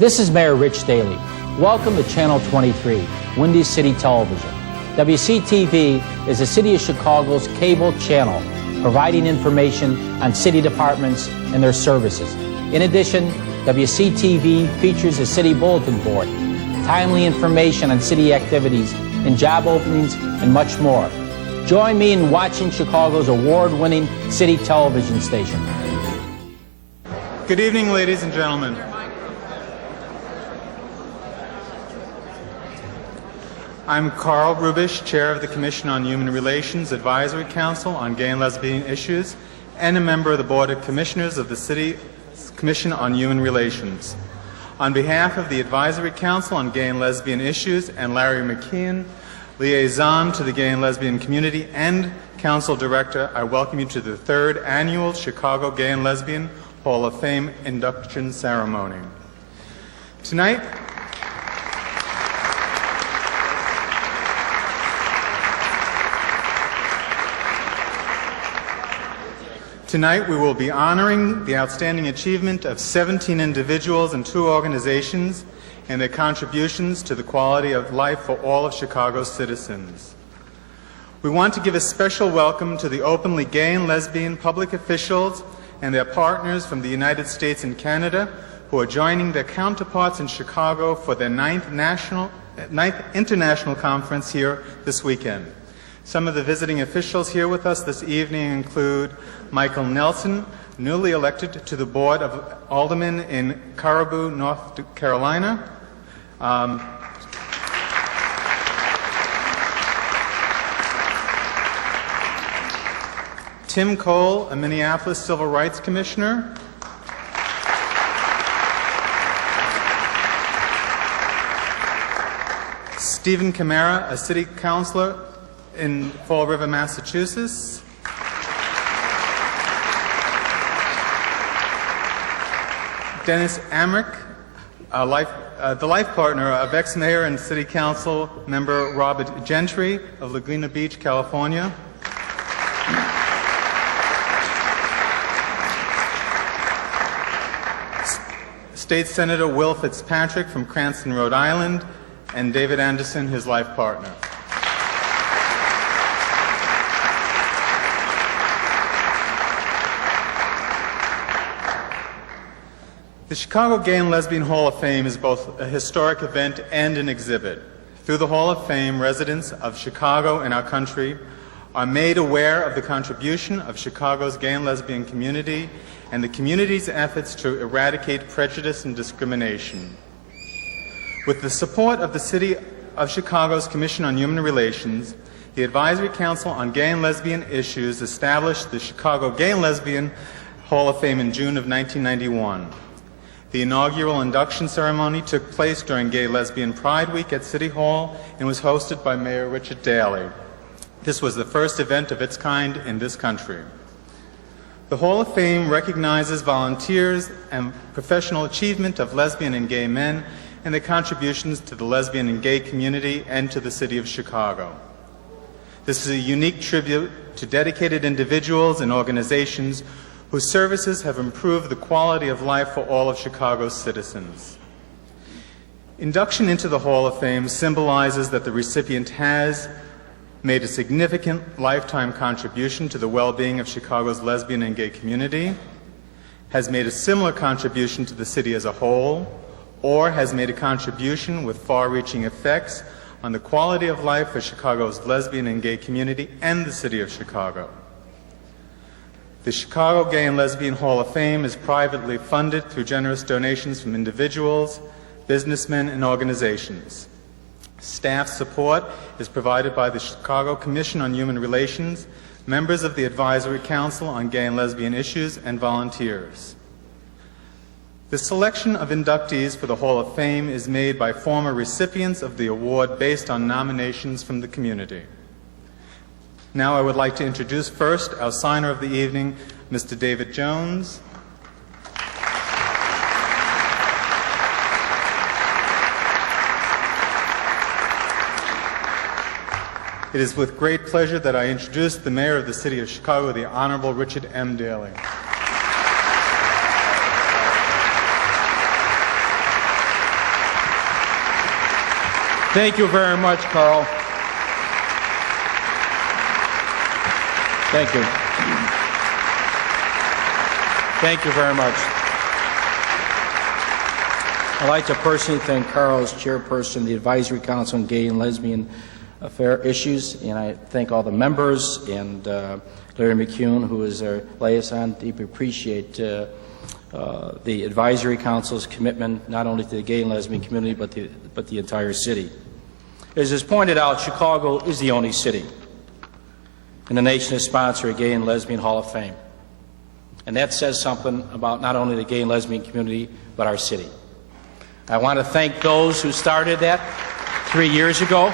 This is Mayor Rich Daley. Welcome to Channel 23, Windy City Television. WCTV is the City of Chicago's cable channel, providing information on city departments and their services. In addition, WCTV features a city bulletin board, timely information on city activities and job openings, and much more. Join me in watching Chicago's award-winning city television station. Good evening, ladies and gentlemen. I'm Carl Rubish, Chair of the Commission on Human Relations Advisory Council on Gay and Lesbian Issues, and a member of the Board of Commissioners of the City Commission on Human Relations. On behalf of the Advisory Council on Gay and Lesbian Issues and Larry McKeon, Liaison to the Gay and Lesbian Community and Council Director, I welcome you to the 3rd Annual Chicago Gay and Lesbian Hall of Fame Induction Ceremony. Tonight, we will be honoring the outstanding achievement of 17 individuals and 2 organizations and their contributions to the quality of life for all of Chicago's citizens. We want to give a special welcome to the openly gay and lesbian public officials and their partners from the United States and Canada who are joining their counterparts in Chicago for their 9th International Conference here this weekend. Some of the visiting officials here with us this evening include Michael Nelson, newly elected to the Board of Aldermen in Caribou, North Carolina. Tim Cole, a Minneapolis Civil Rights Commissioner. Stephen Camara, a City Councilor in Fall River, Massachusetts. Dennis Amrick, the life partner of ex-mayor and City Council member Robert Gentry of Laguna Beach, California. State Senator Will Fitzpatrick from Cranston, Rhode Island, and David Anderson, his life partner. The Chicago Gay and Lesbian Hall of Fame is both a historic event and an exhibit. Through the Hall of Fame, residents of Chicago and our country are made aware of the contribution of Chicago's gay and lesbian community and the community's efforts to eradicate prejudice and discrimination. With the support of the City of Chicago's Commission on Human Relations, the Advisory Council on Gay and Lesbian Issues established the Chicago Gay and Lesbian Hall of Fame in June of 1991. The inaugural induction ceremony took place during Gay Lesbian Pride Week at City Hall and was hosted by Mayor Richard Daley. This was the first event of its kind in this country. The Hall of Fame recognizes volunteers and professional achievement of lesbian and gay men and their contributions to the lesbian and gay community and to the City of Chicago. This is a unique tribute to dedicated individuals and organizations whose services have improved the quality of life for all of Chicago's citizens. Induction into the Hall of Fame symbolizes that the recipient has made a significant lifetime contribution to the well-being of Chicago's lesbian and gay community, has made a similar contribution to the city as a whole, or has made a contribution with far-reaching effects on the quality of life for Chicago's lesbian and gay community and the City of Chicago. The Chicago Gay and Lesbian Hall of Fame is privately funded through generous donations from individuals, businessmen, and organizations. Staff support is provided by the Chicago Commission on Human Relations, members of the Advisory Council on Gay and Lesbian Issues, and volunteers. The selection of inductees for the Hall of Fame is made by former recipients of the award based on nominations from the community. Now I would like to introduce first our signer of the evening, Mr. David Jones. It is with great pleasure that I introduce the Mayor of the City of Chicago, the Honorable Richard M. Daley. Thank you very much, Carl. Thank you. Thank you very much. I'd like to personally thank Carl as chairperson of the Advisory Council on Gay and Lesbian Affair Issues, and I thank all the members and Larry McCune, who is our liaison. Deeply appreciate the Advisory Council's commitment not only to the gay and lesbian community but the entire city. As is pointed out, Chicago is the only city in the nation to sponsor a Gay and Lesbian Hall of Fame. And that says something about not only the gay and lesbian community, but our city. I want to thank those who started that 3 years ago.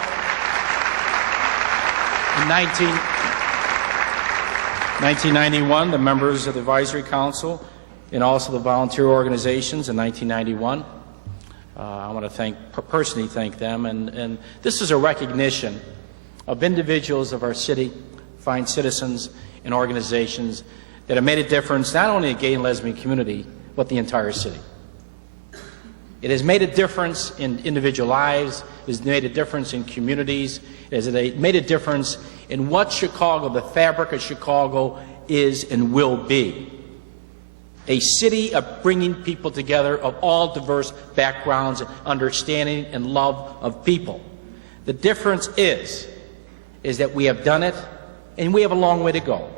In 1991, the members of the Advisory Council and also the volunteer organizations in 1991. I want to personally thank them. And this is a recognition of individuals of our city, fine citizens and organizations that have made a difference not only in the gay and lesbian community, but the entire city. It has made a difference in individual lives. It has made a difference in communities. It has made a difference in what Chicago, the fabric of Chicago, is and will be. A city of bringing people together of all diverse backgrounds, understanding and love of people. The difference is that we have done it, and we have a long way to go.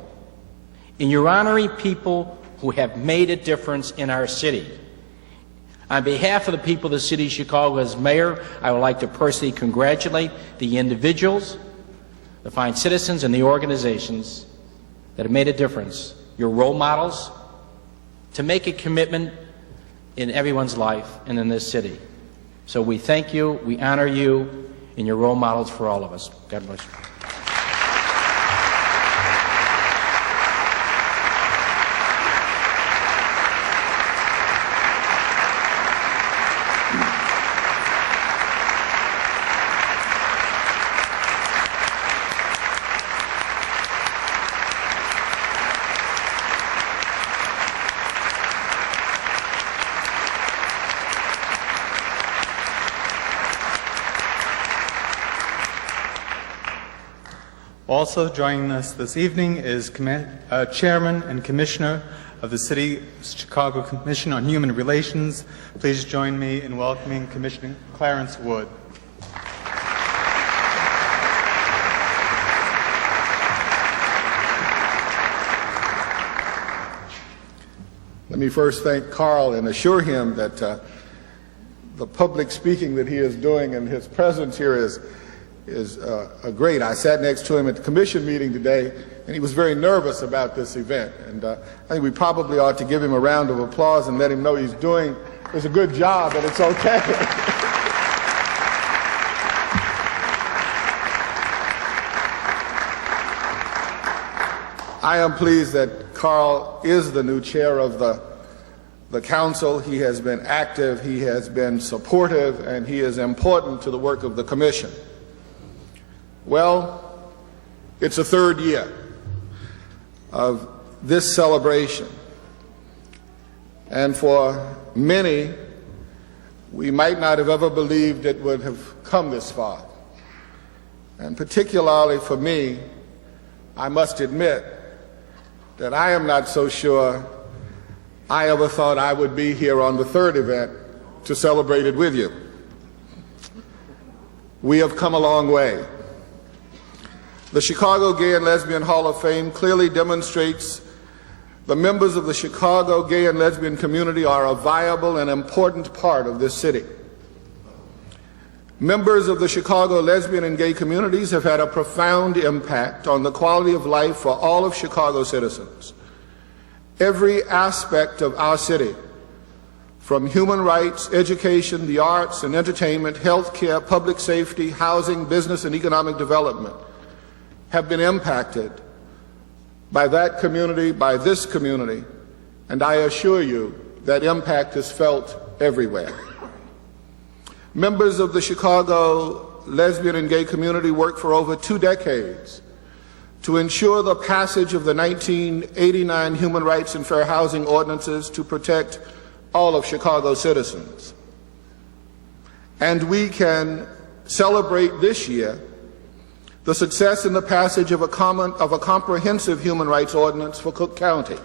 And you're honoring people who have made a difference in our city. On behalf of the people of the city of Chicago as mayor, I would like to personally congratulate the individuals, the fine citizens, and the organizations that have made a difference. Your role models to make a commitment in everyone's life and in this city. So we thank you, we honor you, and your role models for all of us. God bless you. Also joining us this evening is Chairman and Commissioner of the City Chicago Commission on Human Relations. Please join me in welcoming Commissioner Clarence Wood. Let me first thank Carl and assure him that the public speaking that he is doing and his presence here is great. I sat next to him at the commission meeting today, and he was very nervous about this event. And I think we probably ought to give him a round of applause and let him know he's doing a good job and it's okay. I am pleased that Carl is the new chair of the council. He has been active, he has been supportive, and he is important to the work of the commission. Well, it's the third year of this celebration, and for many, we might not have ever believed it would have come this far. And particularly for me, I must admit that I am not so sure I ever thought I would be here on the third event to celebrate it with you. We have come a long way. The Chicago Gay and Lesbian Hall of Fame clearly demonstrates the members of the Chicago gay and lesbian community are a viable and important part of this city. Members of the Chicago lesbian and gay communities have had a profound impact on the quality of life for all of Chicago citizens. Every aspect of our city, from human rights, education, the arts and entertainment, health care, public safety, housing, business and economic development, have been impacted by that community, by this community, and I assure you that impact is felt everywhere. Members of the Chicago lesbian and gay community worked for over 2 decades to ensure the passage of the 1989 Human Rights and Fair Housing Ordinances to protect all of Chicago's citizens. And we can celebrate this year the success in the passage of a comprehensive human rights ordinance for Cook County.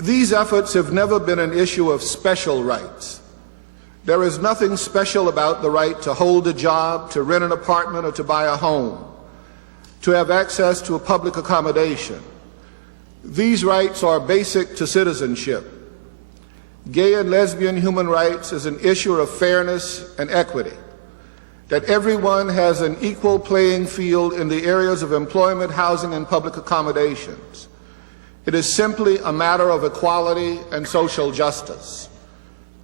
These efforts have never been an issue of special rights. There is nothing special about the right to hold a job, to rent an apartment, or to buy a home, to have access to a public accommodation. These rights are basic to citizenship. Gay and lesbian human rights is an issue of fairness and equity, that everyone has an equal playing field in the areas of employment, housing, and public accommodations. It is simply a matter of equality and social justice.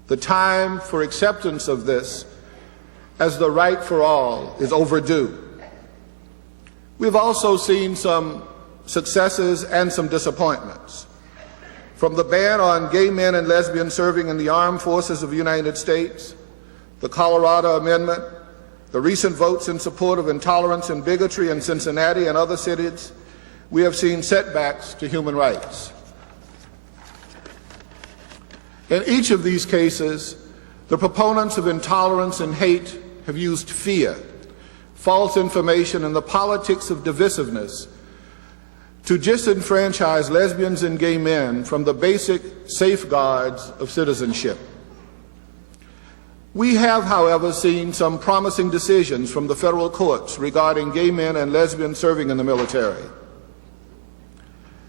The time for acceptance of this as the right for all is overdue. We've also seen some successes and some disappointments. From the ban on gay men and lesbians serving in the armed forces of the United States, the Colorado Amendment, the recent votes in support of intolerance and bigotry in Cincinnati and other cities, we have seen setbacks to human rights. In each of these cases, the proponents of intolerance and hate have used fear, false information, and the politics of divisiveness to disenfranchise lesbians and gay men from the basic safeguards of citizenship. We have, however, seen some promising decisions from the federal courts regarding gay men and lesbians serving in the military.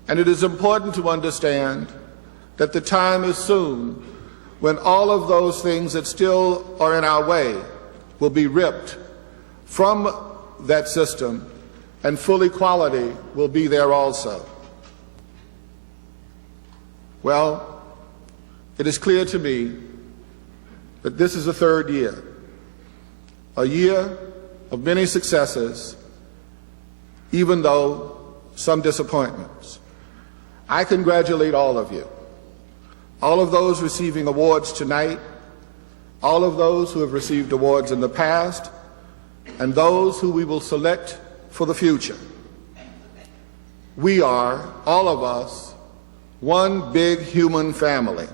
And it is important to understand that the time is soon when all of those things that still are in our way will be ripped from that system, and full equality will be there also. Well, it is clear to me that this is the third year, a year of many successes, even though some disappointments. I congratulate all of you, all of those receiving awards tonight, all of those who have received awards in the past, and those who we will select for the future. We are, all of us, one big human family,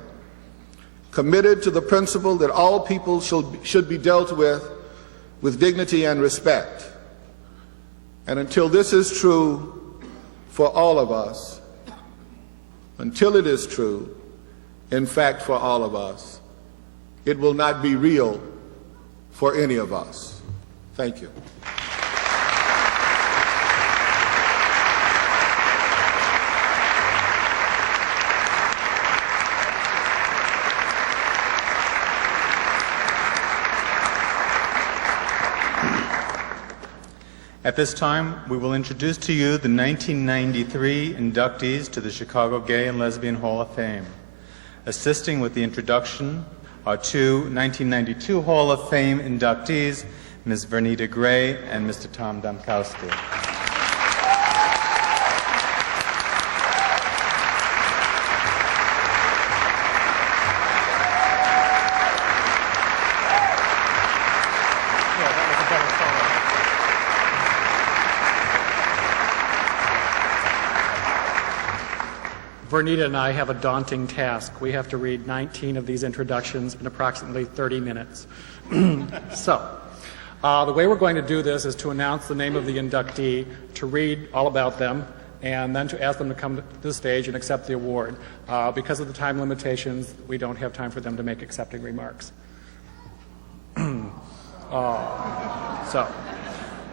committed to the principle that all people should be dealt with dignity and respect. And until this is true for all of us, until it is true, in fact, for all of us, it will not be real for any of us. Thank you. At this time, we will introduce to you the 1993 inductees to the Chicago Gay and Lesbian Hall of Fame. Assisting with the introduction are two 1992 Hall of Fame inductees, Ms. Vernita Gray and Mr. Tom Domkowski. Vernita and I have a daunting task. We have to read 19 of these introductions in approximately 30 minutes. So, the way we're going to do this is to announce the name of the inductee, to read all about them, and then to ask them to come to the stage and accept the award. Because of the time limitations, we don't have time for them to make accepting remarks. So,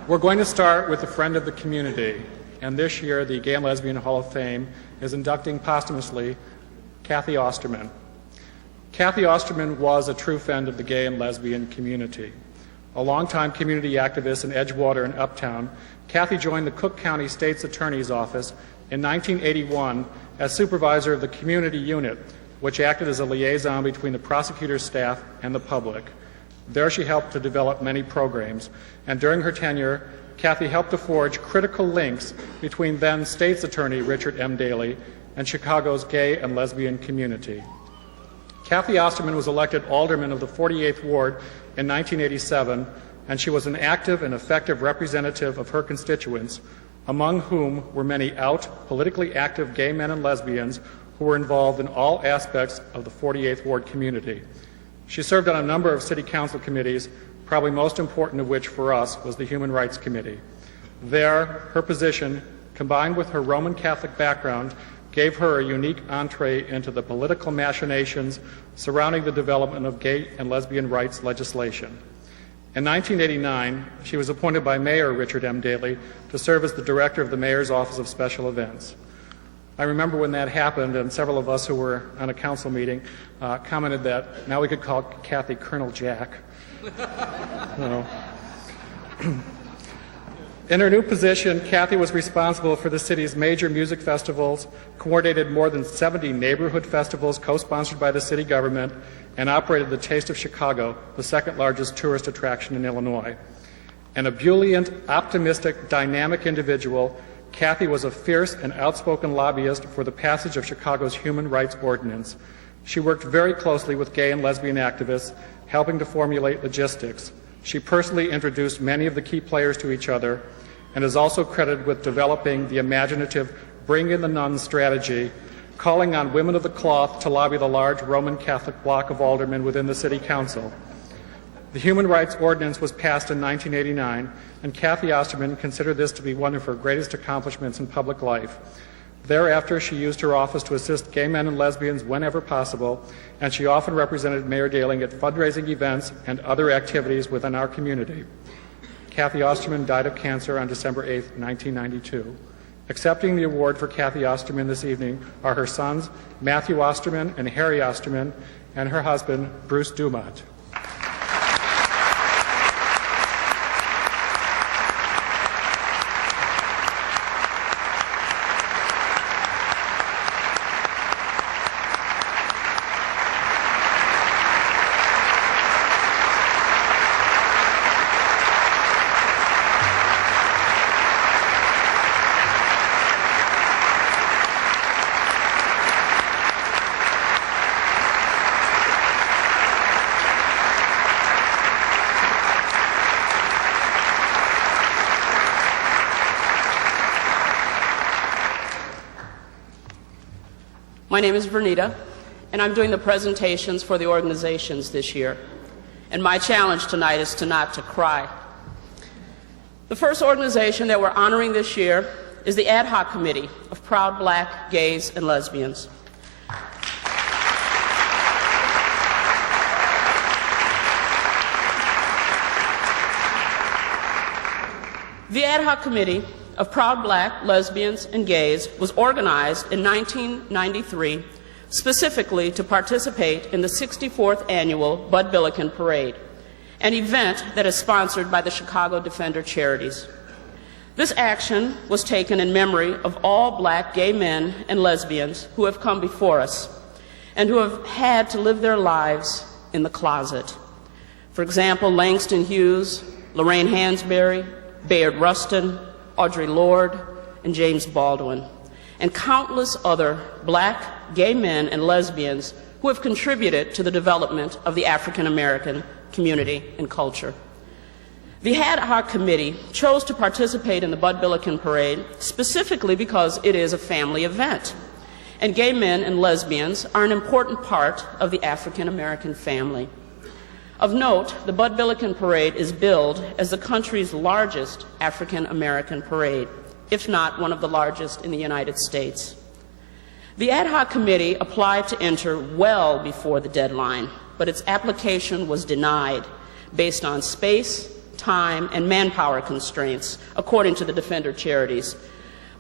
we're going to start with a friend of the community. And this year, the Gay and Lesbian Hall of Fame is inducting posthumously Kathy Osterman. Kathy Osterman was a true friend of the gay and lesbian community. A longtime community activist in Edgewater and Uptown, Kathy joined the Cook County State's Attorney's Office in 1981 as supervisor of the community unit, which acted as a liaison between the prosecutor's staff and the public. There she helped to develop many programs, and during her tenure, Kathy helped to forge critical links between then State's Attorney Richard M. Daley and Chicago's gay and lesbian community. Kathy Osterman was elected alderman of the 48th Ward in 1987, and she was an active and effective representative of her constituents, among whom were many out, politically active gay men and lesbians who were involved in all aspects of the 48th Ward community. She served on a number of city council committees, probably most important of which for us was the Human Rights Committee. There, her position, combined with her Roman Catholic background, gave her a unique entree into the political machinations surrounding the development of gay and lesbian rights legislation. In 1989, she was appointed by Mayor Richard M. Daley to serve as the director of the Mayor's Office of Special Events. I remember when that happened, and several of us who were on a council meeting commented that now we could call Kathy Colonel Jack. In her new position, Kathy was responsible for the city's major music festivals, coordinated more than 70 neighborhood festivals co-sponsored by the city government, and operated the Taste of Chicago, the second largest tourist attraction in Illinois. An ebullient, optimistic, dynamic individual, Kathy was a fierce and outspoken lobbyist for the passage of Chicago's Human Rights Ordinance. She worked very closely with gay and lesbian activists, helping to formulate logistics. She personally introduced many of the key players to each other and is also credited with developing the imaginative Bring in the Nuns strategy, calling on women of the cloth to lobby the large Roman Catholic bloc of aldermen within the City Council. The Human Rights Ordinance was passed in 1989, and Kathy Osterman considered this to be one of her greatest accomplishments in public life. Thereafter, she used her office to assist gay men and lesbians whenever possible, and she often represented Mayor Daley at fundraising events and other activities within our community. Kathy Osterman died of cancer on December 8, 1992. Accepting the award for Kathy Osterman this evening are her sons, Matthew Osterman and Harry Osterman, and her husband, Bruce Dumont. My name is Vernita, and I'm doing the presentations for the organizations this year. And my challenge tonight is not to cry. The first organization that we're honoring this year is the Ad Hoc Committee of Proud Black Gays and Lesbians. The Ad Hoc Committee of Proud Black, Lesbians, and Gays was organized in 1993 specifically to participate in the 64th annual Bud Billiken Parade, an event that is sponsored by the Chicago Defender Charities. This action was taken in memory of all black gay men and lesbians who have come before us and who have had to live their lives in the closet. For example, Langston Hughes, Lorraine Hansberry, Bayard Rustin, Audre Lorde, and James Baldwin, and countless other black, gay men, and lesbians who have contributed to the development of the African American community and culture. The Ad Hoc Committee chose to participate in the Bud Billiken Parade specifically because it is a family event, and gay men and lesbians are an important part of the African American family. Of note, the Bud Billiken Parade is billed as the country's largest African American parade, if not one of the largest in the United States. The Ad Hoc Committee applied to enter well before the deadline, but its application was denied based on space, time, and manpower constraints, according to the Defender Charities.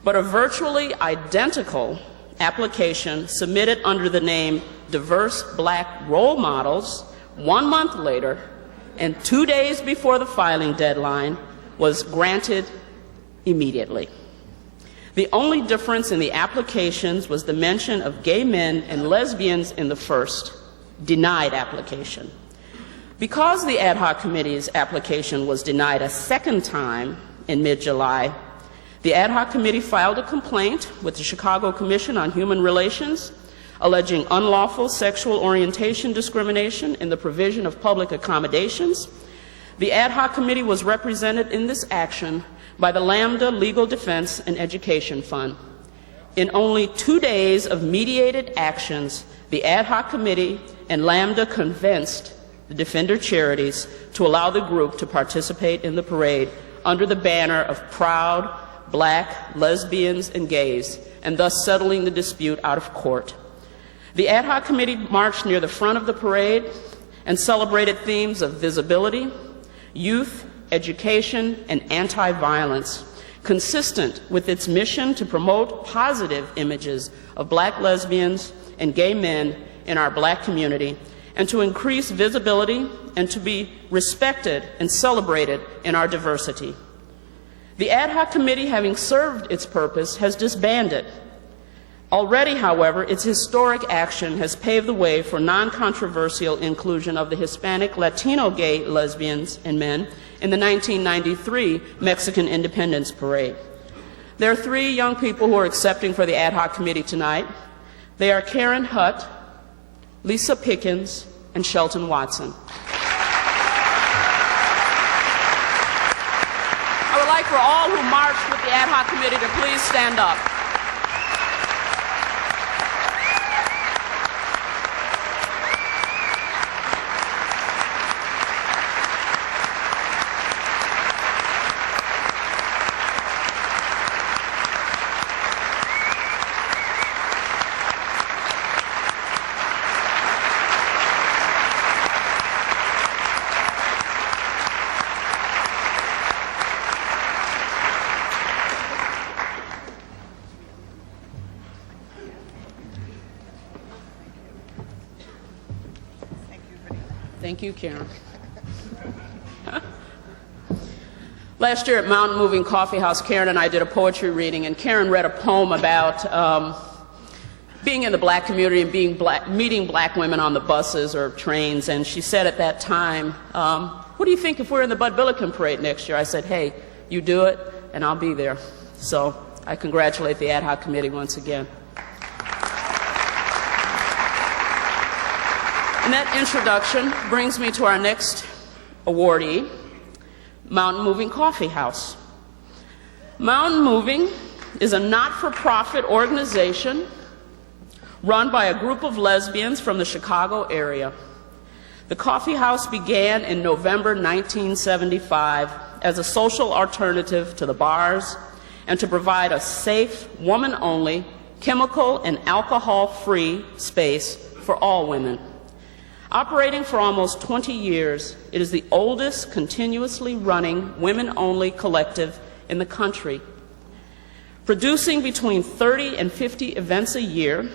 But a virtually identical application submitted under the name Diverse Black Role Models 1 month later, and 2 days before the filing deadline, was granted immediately. The only difference in the applications was the mention of gay men and lesbians in the first, denied application. Because the Ad Hoc Committee's application was denied a second time in mid-July, the Ad Hoc Committee filed a complaint with the Chicago Commission on Human Relations alleging unlawful sexual orientation discrimination in the provision of public accommodations. The Ad Hoc Committee was represented in this action by the Lambda Legal Defense and Education Fund. In only 2 days of mediated actions, the ad hoc committee and Lambda convinced the Defender Charities to allow the group to participate in the parade under the banner of proud Black lesbians and gays, and thus settling the dispute out of court. The ad hoc committee marched near the front of the parade and celebrated themes of visibility, youth, education, and anti-violence, consistent with its mission to promote positive images of Black lesbians and gay men in our Black community, and to increase visibility and to be respected and celebrated in our diversity. The ad hoc committee, having served its purpose, has disbanded. Already, however, its historic action has paved the way for non-controversial inclusion of the Hispanic Latino gay lesbians and men in the 1993 Mexican Independence Parade. There are 3 young people who are accepting for the ad hoc committee tonight. They are Karen Hutt, Lisa Pickens, and Shelton Watson. I would like for all who marched with the ad hoc committee to please stand up. Thank you, Karen. Last year at Mountain Moving Coffee House, Karen and I did a poetry reading, and Karen read a poem about being in the Black community and meeting Black women on the buses or trains, and she said at that time, what do you think if we're in the Billiken Parade next year? I said, hey, you do it, and I'll be there. So I congratulate the ad hoc committee once again. And that introduction brings me to our next awardee, Mountain Moving Coffee House. Mountain Moving is a not-for-profit organization run by a group of lesbians from the Chicago area. The coffee house began in November 1975 as a social alternative to the bars and to provide a safe, woman-only, chemical and alcohol-free space for all women. Operating for almost 20 years, it is the oldest continuously running women-only collective in the country. Producing between 30 and 50 events a year,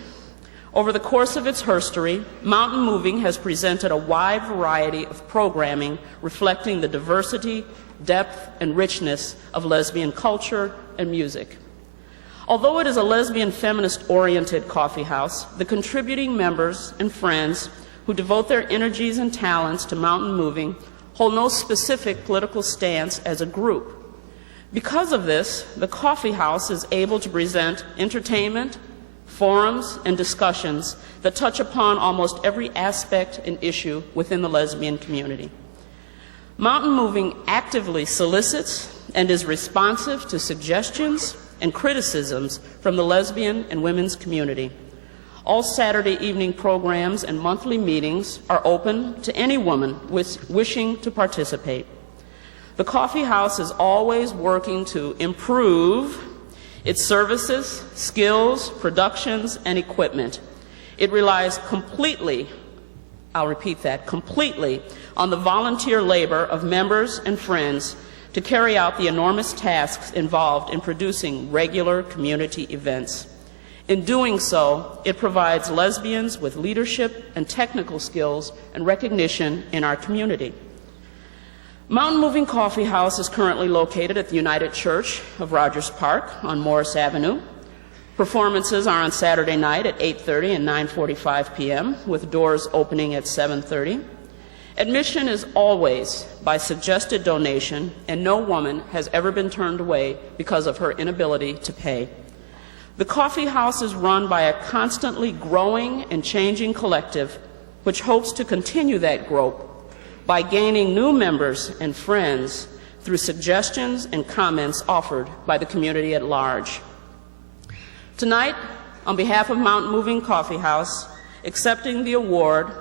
over the course of its history, Mountain Moving has presented a wide variety of programming reflecting the diversity, depth, and richness of lesbian culture and music. Although it is a lesbian feminist-oriented coffee house, the contributing members and friends who devote their energies and talents to Mountain Moving hold no specific political stance as a group. Because of this, the coffee house is able to present entertainment, forums, and discussions that touch upon almost every aspect and issue within the lesbian community. Mountain Moving actively solicits and is responsive to suggestions and criticisms from the lesbian and women's community. All Saturday evening programs and monthly meetings are open to any woman wishing to participate. The coffee house is always working to improve its services, skills, productions, and equipment. It relies completely, I'll repeat that, completely on the volunteer labor of members and friends to carry out the enormous tasks involved in producing regular community events. In doing so, it provides lesbians with leadership and technical skills and recognition in our community. Mountain Moving Coffee House is currently located at the United Church of Rodgers Park on Morris Avenue. Performances are on Saturday night at 8:30 and 9:45 p.m., with doors opening at 7:30. Admission is always by suggested donation, and no woman has ever been turned away because of her inability to pay. The coffee house is run by a constantly growing and changing collective, which hopes to continue that growth by gaining new members and friends through suggestions and comments offered by the community at large. Tonight, on behalf of Mountain Moving Coffee House, accepting the award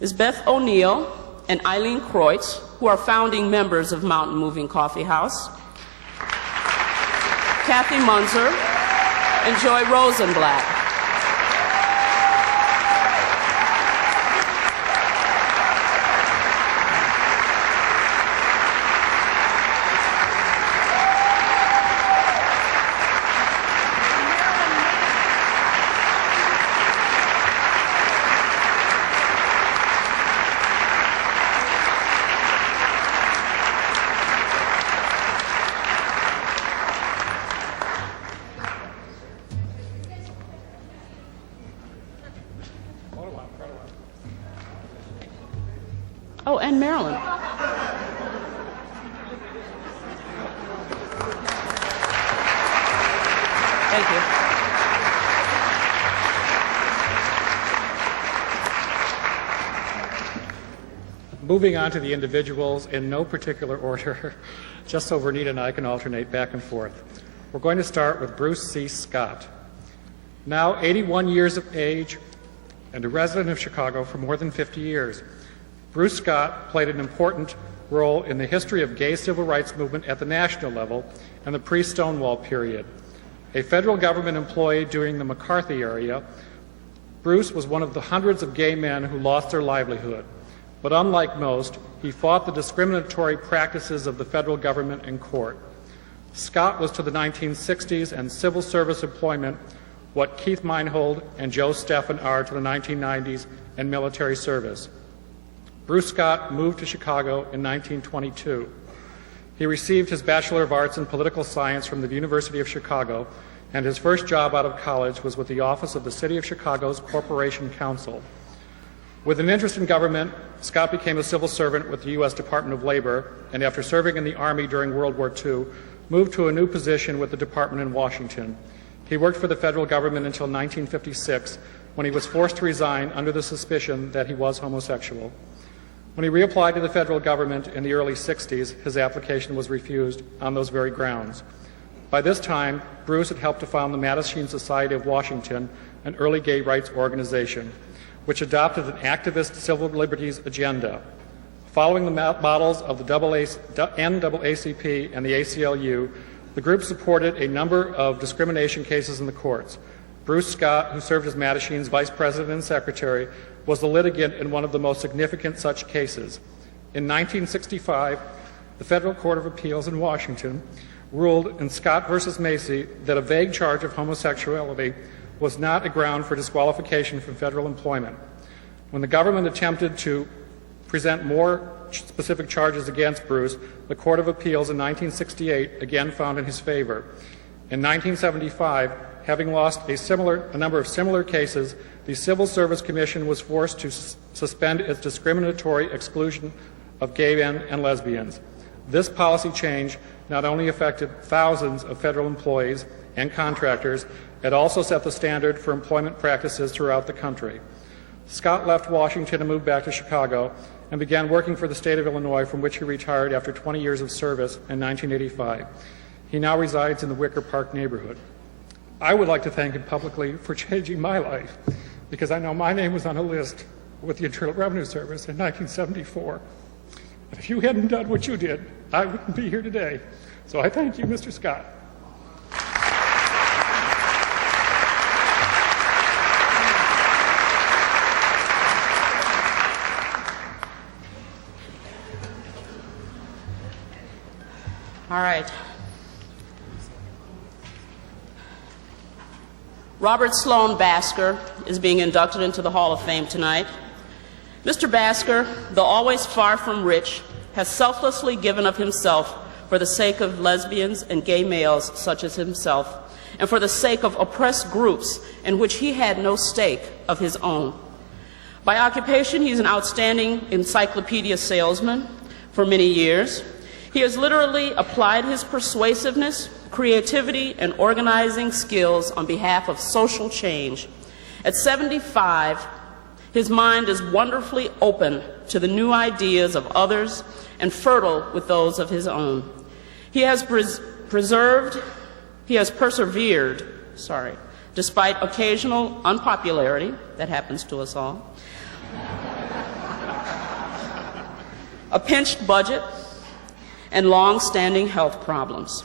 is Beth O'Neill and Eileen Kreutz, who are founding members of Mountain Moving Coffee House, Kathy Munzer, and Joy Rosenblatt. Oh, and Marilyn. Thank you. Moving on to the individuals in no particular order, just so Vernita and I can alternate back and forth. We're going to start with Bruce C. Scott. Now 81 years of age and a resident of Chicago for more than 50 years, Bruce Scott played an important role in the history of gay civil rights movement at the national level and the pre-Stonewall period. A federal government employee during the McCarthy era, Bruce was one of the hundreds of gay men who lost their livelihood. But unlike most, he fought the discriminatory practices of the federal government in court. Scott was to the 1960s and civil service employment what Keith Meinhold and Joe Steffen are to the 1990s and military service. Bruce Scott moved to Chicago in 1922. He received his Bachelor of Arts in Political Science from the University of Chicago, and his first job out of college was with the office of the City of Chicago's Corporation Counsel. With an interest in government, Scott became a civil servant with the U.S. Department of Labor, and after serving in the Army during World War II, moved to a new position with the department in Washington. He worked for the federal government until 1956, when he was forced to resign under the suspicion that he was homosexual. When he reapplied to the federal government in the early 60s, his application was refused on those very grounds. By this time, Bruce had helped to found the Mattachine Society of Washington, an early gay rights organization, which adopted an activist civil liberties agenda. Following the models of the NAACP and the ACLU, the group supported a number of discrimination cases in the courts. Bruce Scott, who served as Mattachine's vice president and secretary, was the litigant in one of the most significant such cases. In 1965, the Federal Court of Appeals in Washington ruled in Scott versus Macy that a vague charge of homosexuality was not a ground for disqualification from federal employment. When the government attempted to present more specific charges against Bruce, the Court of Appeals in 1968 again found in his favor. In 1975, having lost a number of similar cases, the Civil Service Commission was forced to suspend its discriminatory exclusion of gay men and lesbians. This policy change not only affected thousands of federal employees and contractors, it also set the standard for employment practices throughout the country. Scott left Washington and moved back to Chicago and began working for the state of Illinois, from which he retired after 20 years of service in 1985. He now resides in the Wicker Park neighborhood. I would like to thank him publicly for changing my life, because I know my name was on a list with the Internal Revenue Service in 1974. And if you hadn't done what you did, I wouldn't be here today. So I thank you, Mr. Scott. All right. Robert Sloane Basker is being inducted into the Hall of Fame tonight. Mr. Basker, though always far from rich, has selflessly given of himself for the sake of lesbians and gay males such as himself, and for the sake of oppressed groups in which he had no stake of his own. By occupation, he's an outstanding encyclopedia salesman for many years. He has literally applied his persuasiveness, creativity, and organizing skills on behalf of social change. At 75, His mind is wonderfully open to the new ideas of others and fertile with those of his own. He has persevered, despite occasional unpopularity, that happens to us all, a pinched budget, and long-standing health problems.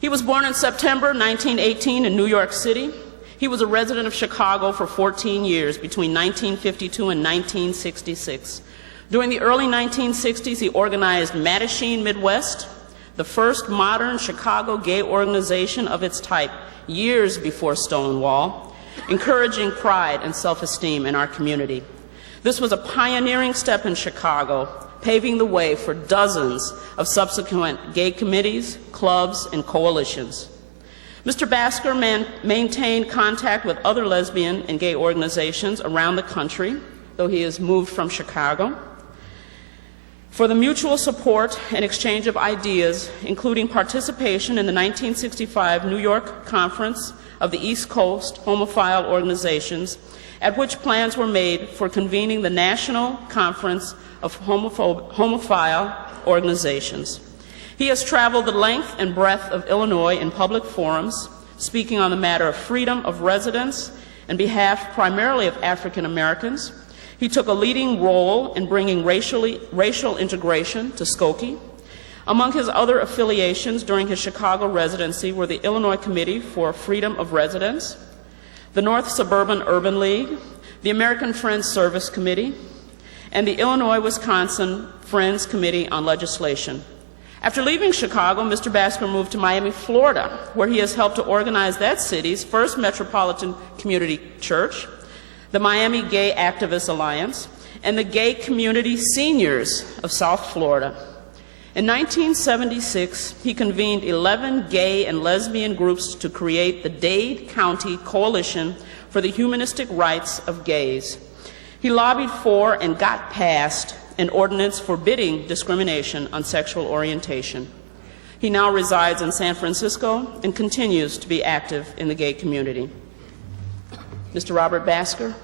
He was born in September 1918 in New York City. He was a resident of Chicago for 14 years, between 1952 and 1966. During the early 1960s, he organized Mattachine Midwest, the first modern Chicago gay organization of its type, years before Stonewall, encouraging pride and self-esteem in our community. This was a pioneering step in Chicago, paving the way for dozens of subsequent gay committees, clubs, and coalitions. Mr. Basker maintained contact with other lesbian and gay organizations around the country, though he has moved from Chicago, for the mutual support and exchange of ideas, including participation in the 1965 New York Conference of the East Coast Homophile Organizations, at which plans were made for convening the National Conference of Homophile Organizations. He has traveled the length and breadth of Illinois in public forums, speaking on the matter of freedom of residence on behalf primarily of African Americans. He took a leading role in bringing racial integration to Skokie. Among his other affiliations during his Chicago residency were the Illinois Committee for Freedom of Residence, the North Suburban Urban League, the American Friends Service Committee, and the Illinois-Wisconsin Friends Committee on Legislation. After leaving Chicago, Mr. Basker moved to Miami, Florida, where he has helped to organize that city's first metropolitan community church, the Miami Gay Activists Alliance, and the Gay Community Seniors of South Florida. In 1976, he convened 11 gay and lesbian groups to create the Dade County Coalition for the Humanistic Rights of Gays. He lobbied for and got passed an ordinance forbidding discrimination on sexual orientation. He now resides in San Francisco and continues to be active in the gay community. Mr. Robert Basker.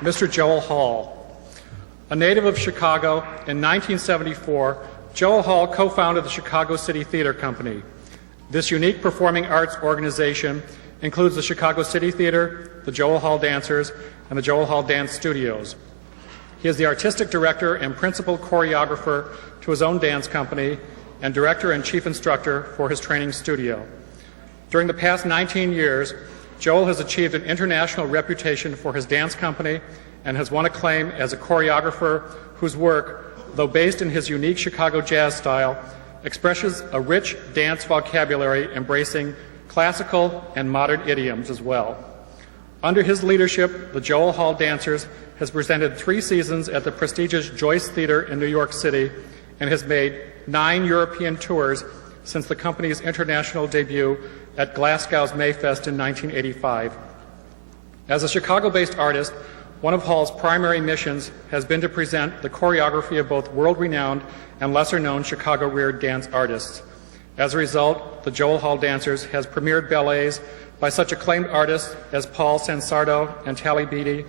Mr. Joel Hall. A native of Chicago, in 1974, Joel Hall co-founded the Chicago City Theater Company. This unique performing arts organization includes the Chicago City Theater, the Joel Hall Dancers, and the Joel Hall Dance Studios. He is the artistic director and principal choreographer to his own dance company and director and chief instructor for his training studio. During the past 19 years, Joel has achieved an international reputation for his dance company and has won acclaim as a choreographer whose work, though based in his unique Chicago jazz style, expresses a rich dance vocabulary embracing classical and modern idioms as well. Under his leadership, the Joel Hall Dancers has presented 3 seasons at the prestigious Joyce Theater in New York City and has made 9 European tours since the company's international debut at Glasgow's Mayfest in 1985. As a Chicago-based artist, one of Hall's primary missions has been to present the choreography of both world-renowned and lesser-known Chicago-reared dance artists. As a result, the Joel Hall Dancers has premiered ballets by such acclaimed artists as Paul Sansardo and Tally Beattie,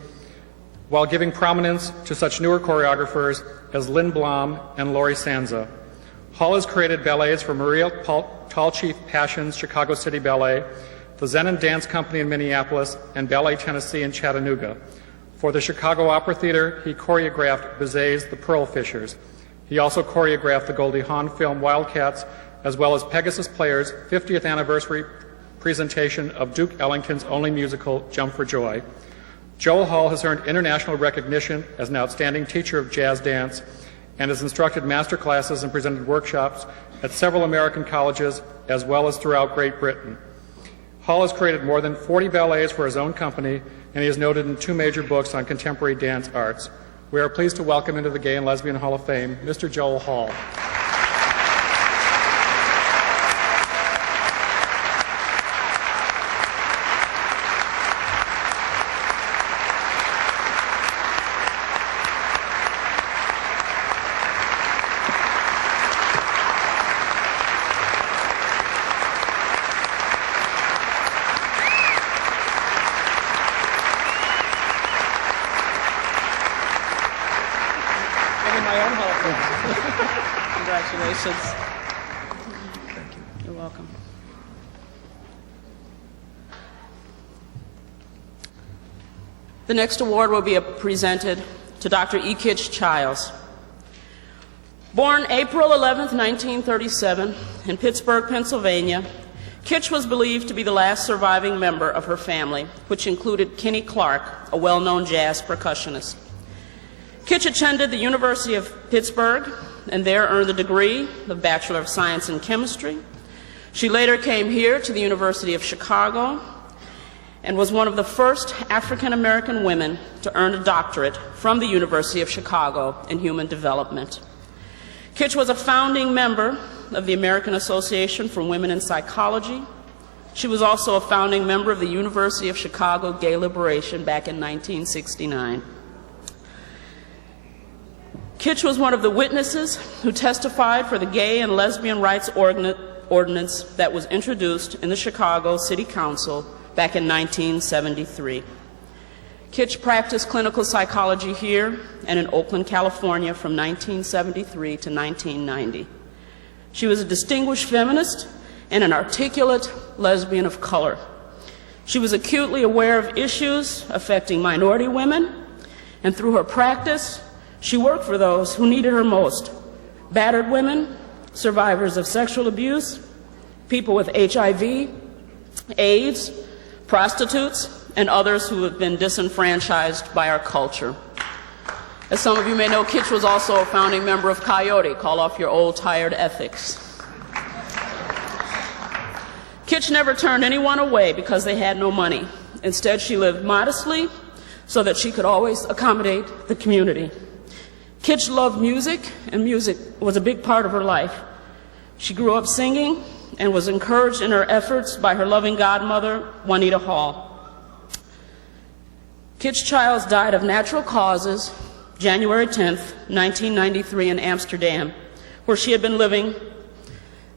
while giving prominence to such newer choreographers as Lynn Blom and Laurie Sanza. Hall has created ballets for Maria Tall Chief Passion's Chicago City Ballet, the Zenon Dance Company in Minneapolis, and Ballet Tennessee in Chattanooga. For the Chicago Opera Theater, he choreographed Bizet's The Pearl Fishers. He also choreographed the Goldie Hawn film Wildcats, as well as Pegasus Players' 50th anniversary presentation of Duke Ellington's only musical, Jump for Joy. Joel Hall has earned international recognition as an outstanding teacher of jazz dance and has instructed master classes and presented workshops at several American colleges as well as throughout Great Britain. Hall has created more than 40 ballets for his own company, and he is noted in 2 major books on contemporary dance arts. We are pleased to welcome into the Gay and Lesbian Hall of Fame, Mr. Joel Hall. Congratulations. Thank you. You're welcome. The next award will be presented to Dr. E. Kitch Childs. Born April 11, 1937, in Pittsburgh, Pennsylvania, Kitch was believed to be the last surviving member of her family, which included Kenny Clark, a well-known jazz percussionist. Kitch attended the University of Pittsburgh and there earned the degree of Bachelor of Science in Chemistry. She later came here to the University of Chicago and was one of the first African-American women to earn a doctorate from the University of Chicago in Human Development. Kitch was a founding member of the American Association for Women in Psychology. She was also a founding member of the University of Chicago Gay Liberation back in 1969. Kitch was one of the witnesses who testified for the Gay and Lesbian Rights Ordinance that was introduced in the Chicago City Council back in 1973. Kitch practiced clinical psychology here and in Oakland, California from 1973 to 1990. She was a distinguished feminist and an articulate lesbian of color. She was acutely aware of issues affecting minority women, and through her practice, she worked for those who needed her most: battered women, survivors of sexual abuse, people with HIV, AIDS, prostitutes, and others who have been disenfranchised by our culture. As some of you may know, Kitch was also a founding member of Coyote, Call Off Your Old Tired Ethics. Kitch never turned anyone away because they had no money. Instead, she lived modestly so that she could always accommodate the community. Kitch loved music, and music was a big part of her life. She grew up singing and was encouraged in her efforts by her loving godmother, Juanita Hall. Kitch Childs died of natural causes January 10th, 1993 in Amsterdam, where she had been living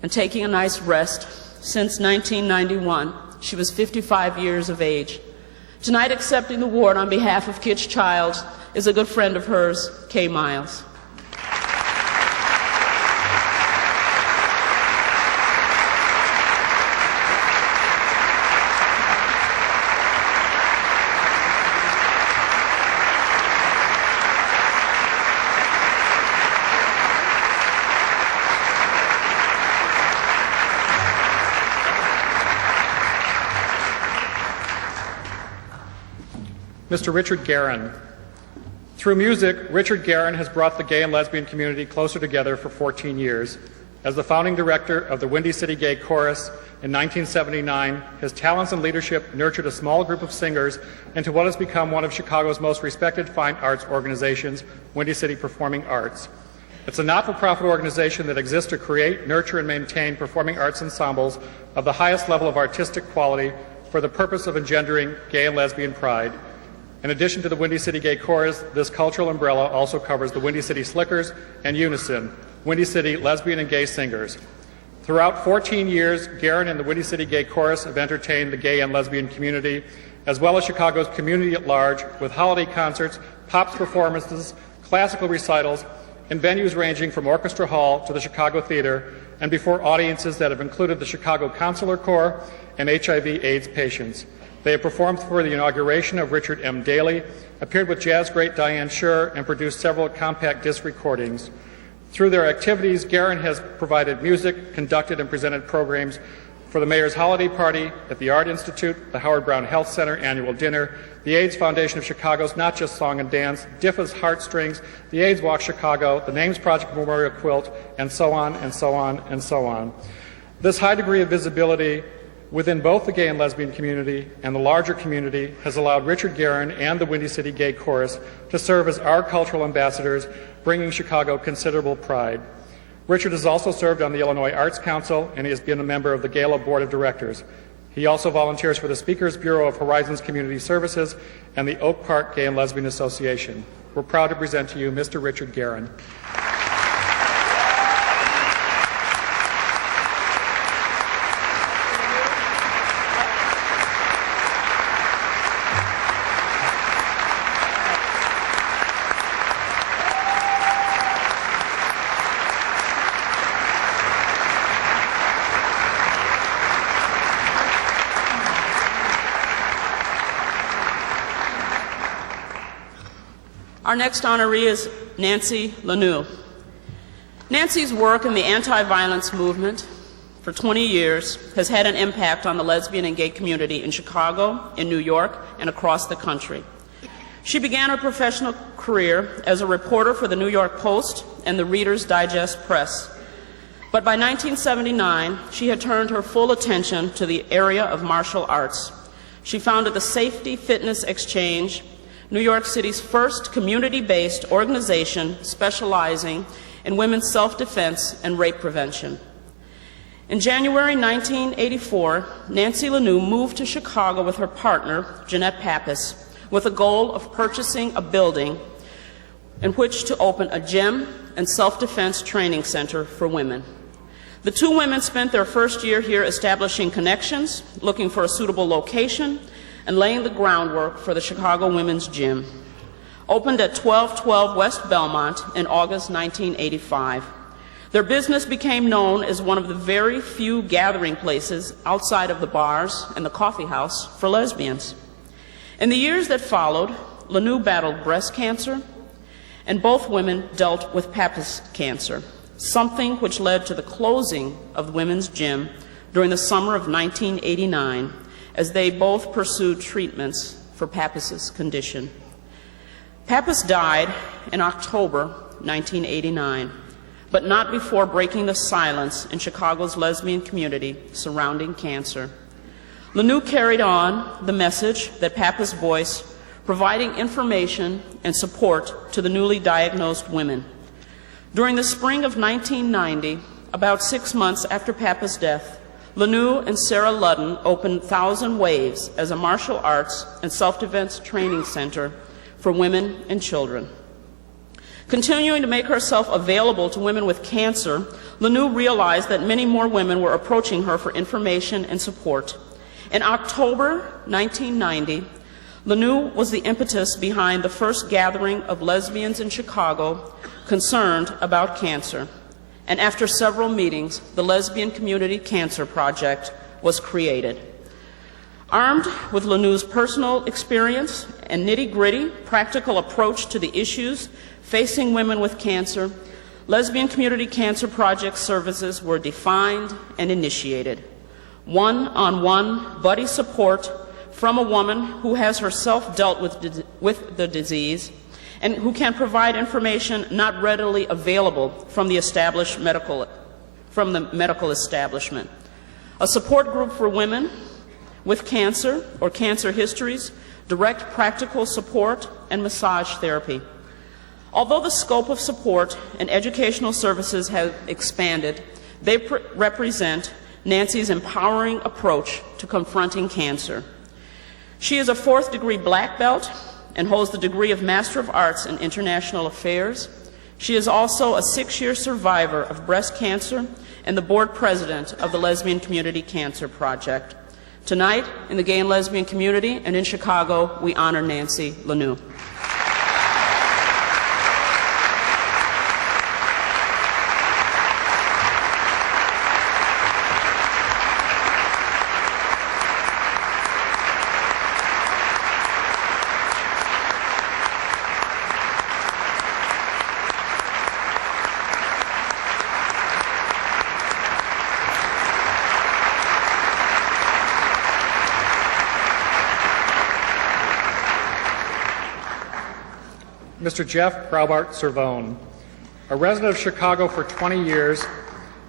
and taking a nice rest since 1991. She was 55 years of age. Tonight, accepting the award on behalf of Kitch Childs is a good friend of hers, Kay Miles. Mr. Richard Guerin. Through music, Richard Guerin has brought the gay and lesbian community closer together for 14 years. As the founding director of the Windy City Gay Chorus in 1979, his talents and leadership nurtured a small group of singers into what has become one of Chicago's most respected fine arts organizations, Windy City Performing Arts. It's a not-for-profit organization that exists to create, nurture, and maintain performing arts ensembles of the highest level of artistic quality for the purpose of engendering gay and lesbian pride. In addition to the Windy City Gay Chorus, this cultural umbrella also covers the Windy City Slickers and Unison, Windy City lesbian and gay singers. Throughout 14 years, Garrin and the Windy City Gay Chorus have entertained the gay and lesbian community, as well as Chicago's community at large, with holiday concerts, pops performances, classical recitals, in venues ranging from Orchestra Hall to the Chicago Theater, and before audiences that have included the Chicago Consular Corps and HIV/AIDS patients. They have performed for the inauguration of Richard M. Daley, appeared with jazz great Diane Shure, and produced several compact disc recordings. Through their activities, Garrin has provided music, conducted and presented programs for the Mayor's Holiday Party at the Art Institute, the Howard Brown Health Center Annual Dinner, the AIDS Foundation of Chicago's Not Just Song and Dance, DIFA's Heartstrings, the AIDS Walk Chicago, the Names Project Memorial Quilt, and so on and so on and so on. This high degree of visibility within both the gay and lesbian community and the larger community has allowed Richard Guerin and the Windy City Gay Chorus to serve as our cultural ambassadors, bringing Chicago considerable pride. Richard has also served on the Illinois Arts Council, and he has been a member of the Gala Board of Directors. He also volunteers for the Speakers Bureau of Horizons Community Services and the Oak Park Gay and Lesbian Association. We're proud to present to you Mr. Richard Guerin. Our next honoree is Nancy Lanew. Nancy's work in the anti-violence movement for 20 years has had an impact on the lesbian and gay community in Chicago, in New York, and across the country. She began her professional career as a reporter for the New York Post and the Reader's Digest Press. But by 1979, she had turned her full attention to the area of martial arts. She founded the Safety Fitness Exchange, New York City's first community-based organization specializing in women's self-defense and rape prevention. In January 1984, Nancy Lanew moved to Chicago with her partner, Jeanette Pappas, with the goal of purchasing a building in which to open a gym and self-defense training center for women. The two women spent their first year here establishing connections, looking for a suitable location, and laying the groundwork for the Chicago Women's Gym. Opened at 1212 West Belmont in August 1985. Their business became known as one of the very few gathering places outside of the bars and the coffee house for lesbians. In the years that followed, Lanew battled breast cancer, and both women dealt with Pappas cancer, something which led to the closing of the Women's Gym during the summer of 1989, as they both pursued treatments for Pappas's condition. Pappas died in October 1989, but not before breaking the silence in Chicago's lesbian community surrounding cancer. Lanew carried on the message that Pappas voiced, providing information and support to the newly diagnosed women. During the spring of 1990, about 6 months after Pappas' death, Lanew and Sarah Ludden opened 1,000 Waves as a martial arts and self-defense training center for women and children. Continuing to make herself available to women with cancer, Lanew realized that many more women were approaching her for information and support. In October 1990, Lanew was the impetus behind the first gathering of lesbians in Chicago concerned about cancer. And after several meetings, the Lesbian Community Cancer Project was created. Armed with Lanew's personal experience and nitty-gritty practical approach to the issues facing women with cancer, Lesbian Community Cancer Project services were defined and initiated. One-on-one buddy support from a woman who has herself dealt with the disease and who can provide information not readily available from the medical establishment. A support group for women with cancer or cancer histories, direct practical support, and massage therapy. Although the scope of support and educational services have expanded, they represent Nancy's empowering approach to confronting cancer. She is a 4th-degree black belt and holds the degree of Master of Arts in International Affairs. She is also a 6-year survivor of breast cancer and the board president of the Lesbian Community Cancer Project. Tonight, in the gay and lesbian community and in Chicago, we honor Nancy Lanew. Mr. Jeff Graubart Cervone. A resident of Chicago for 20 years,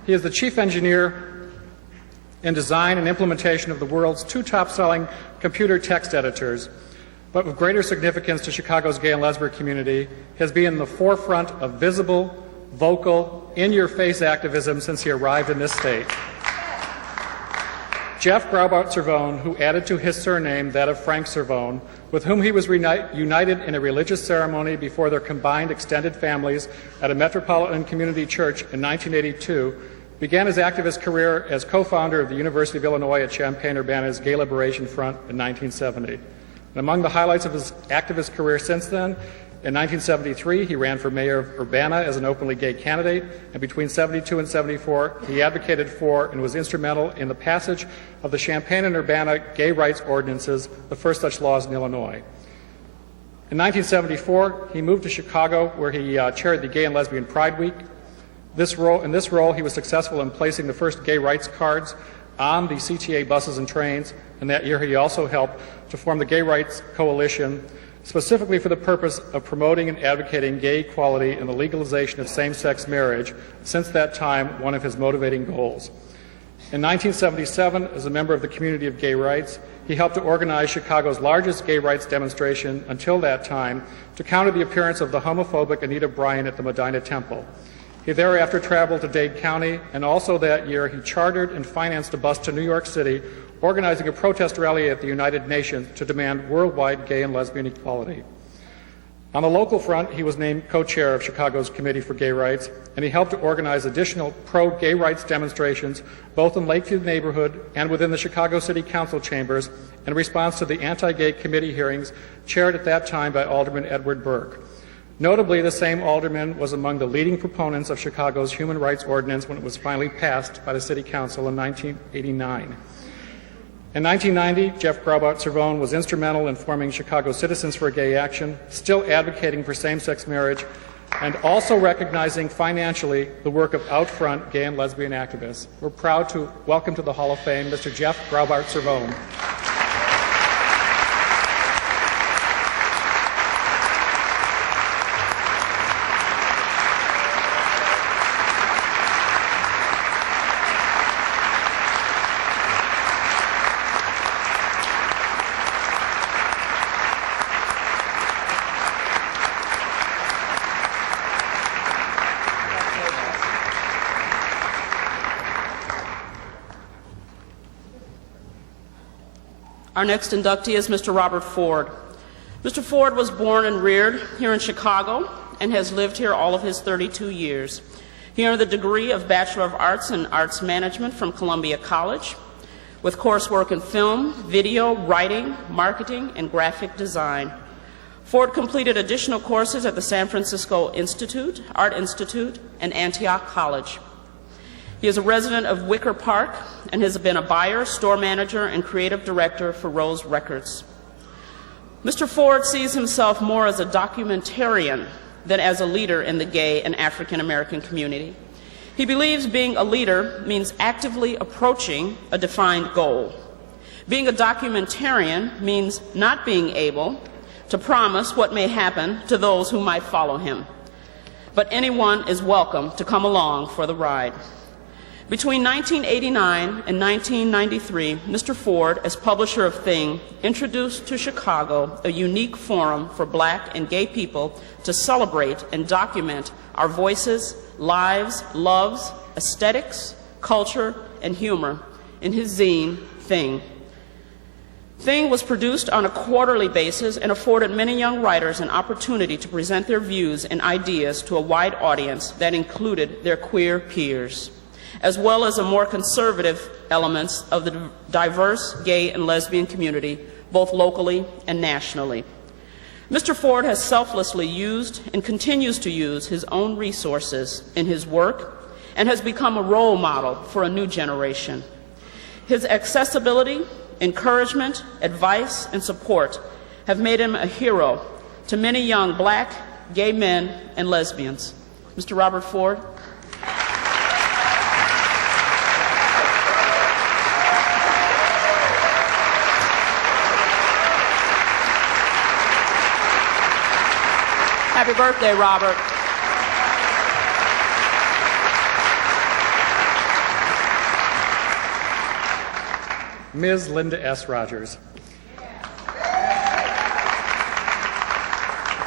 he is the chief engineer in design and implementation of the world's 2 top-selling computer text editors. But with greater significance to Chicago's gay and lesbian community, has been in the forefront of visible, vocal, in-your-face activism since he arrived in this state. Jeff Graubart Cervone, who added to his surname that of Frank Cervone, with whom he was united in a religious ceremony before their combined extended families at a Metropolitan Community Church in 1982, began his activist career as co-founder of the University of Illinois at Champaign-Urbana's Gay Liberation Front in 1970. And among the highlights of his activist career since then, in 1973, he ran for mayor of Urbana as an openly gay candidate, and between 72 and 74, he advocated for and was instrumental in the passage of the Champaign and Urbana gay rights ordinances, the first such laws in Illinois. In 1974, he moved to Chicago, where he chaired the Gay and Lesbian Pride Week. In this role, he was successful in placing the first gay rights cards on the CTA buses and trains, and that year he also helped to form the Gay Rights Coalition, specifically for the purpose of promoting and advocating gay equality and the legalization of same-sex marriage, since that time one of his motivating goals. In 1977, as a member of the Community of Gay Rights, he helped to organize Chicago's largest gay rights demonstration until that time to counter the appearance of the homophobic Anita Bryant at the Medina Temple. He thereafter traveled to Dade County, and also that year he chartered and financed a bus to New York City, organizing a protest rally at the United Nations to demand worldwide gay and lesbian equality. On the local front, he was named co-chair of Chicago's Committee for Gay Rights, and he helped to organize additional pro-gay rights demonstrations both in Lakeview neighborhood and within the Chicago City Council chambers in response to the anti-gay committee hearings chaired at that time by Alderman Edward Burke. Notably, the same alderman was among the leading proponents of Chicago's Human Rights Ordinance when it was finally passed by the City Council in 1989. In 1990, Jeff Graubart Cervone was instrumental in forming Chicago Citizens for Gay Action, still advocating for same-sex marriage, and also recognizing financially the work of out-front gay and lesbian activists. We're proud to welcome to the Hall of Fame Mr. Jeff Graubart Cervone. Our next inductee is Mr. Robert Ford. Mr. Ford was born and reared here in Chicago and has lived here all of his 32 years. He earned the degree of Bachelor of Arts in Arts Management from Columbia College, with coursework in film, video, writing, marketing, and graphic design. Ford completed additional courses at the San Francisco Institute, Art Institute, and Antioch College. He is a resident of Wicker Park and has been a buyer, store manager, and creative director for Rose Records. Mr. Ford sees himself more as a documentarian than as a leader in the gay and African American community. He believes being a leader means actively approaching a defined goal. Being a documentarian means not being able to promise what may happen to those who might follow him. But anyone is welcome to come along for the ride. Between 1989 and 1993, Mr. Ford, as publisher of Thing, introduced to Chicago a unique forum for Black and gay people to celebrate and document our voices, lives, loves, aesthetics, culture, and humor in his zine, Thing. Thing was produced on a quarterly basis and afforded many young writers an opportunity to present their views and ideas to a wide audience that included their queer peers, as well as the more conservative elements of the diverse gay and lesbian community, both locally and nationally. Mr. Ford has selflessly used and continues to use his own resources in his work and has become a role model for a new generation. His accessibility, encouragement, advice, and support have made him a hero to many young Black, gay men, and lesbians. Mr. Robert Ford. Happy birthday, Robert. Ms. Linda S. Rodgers.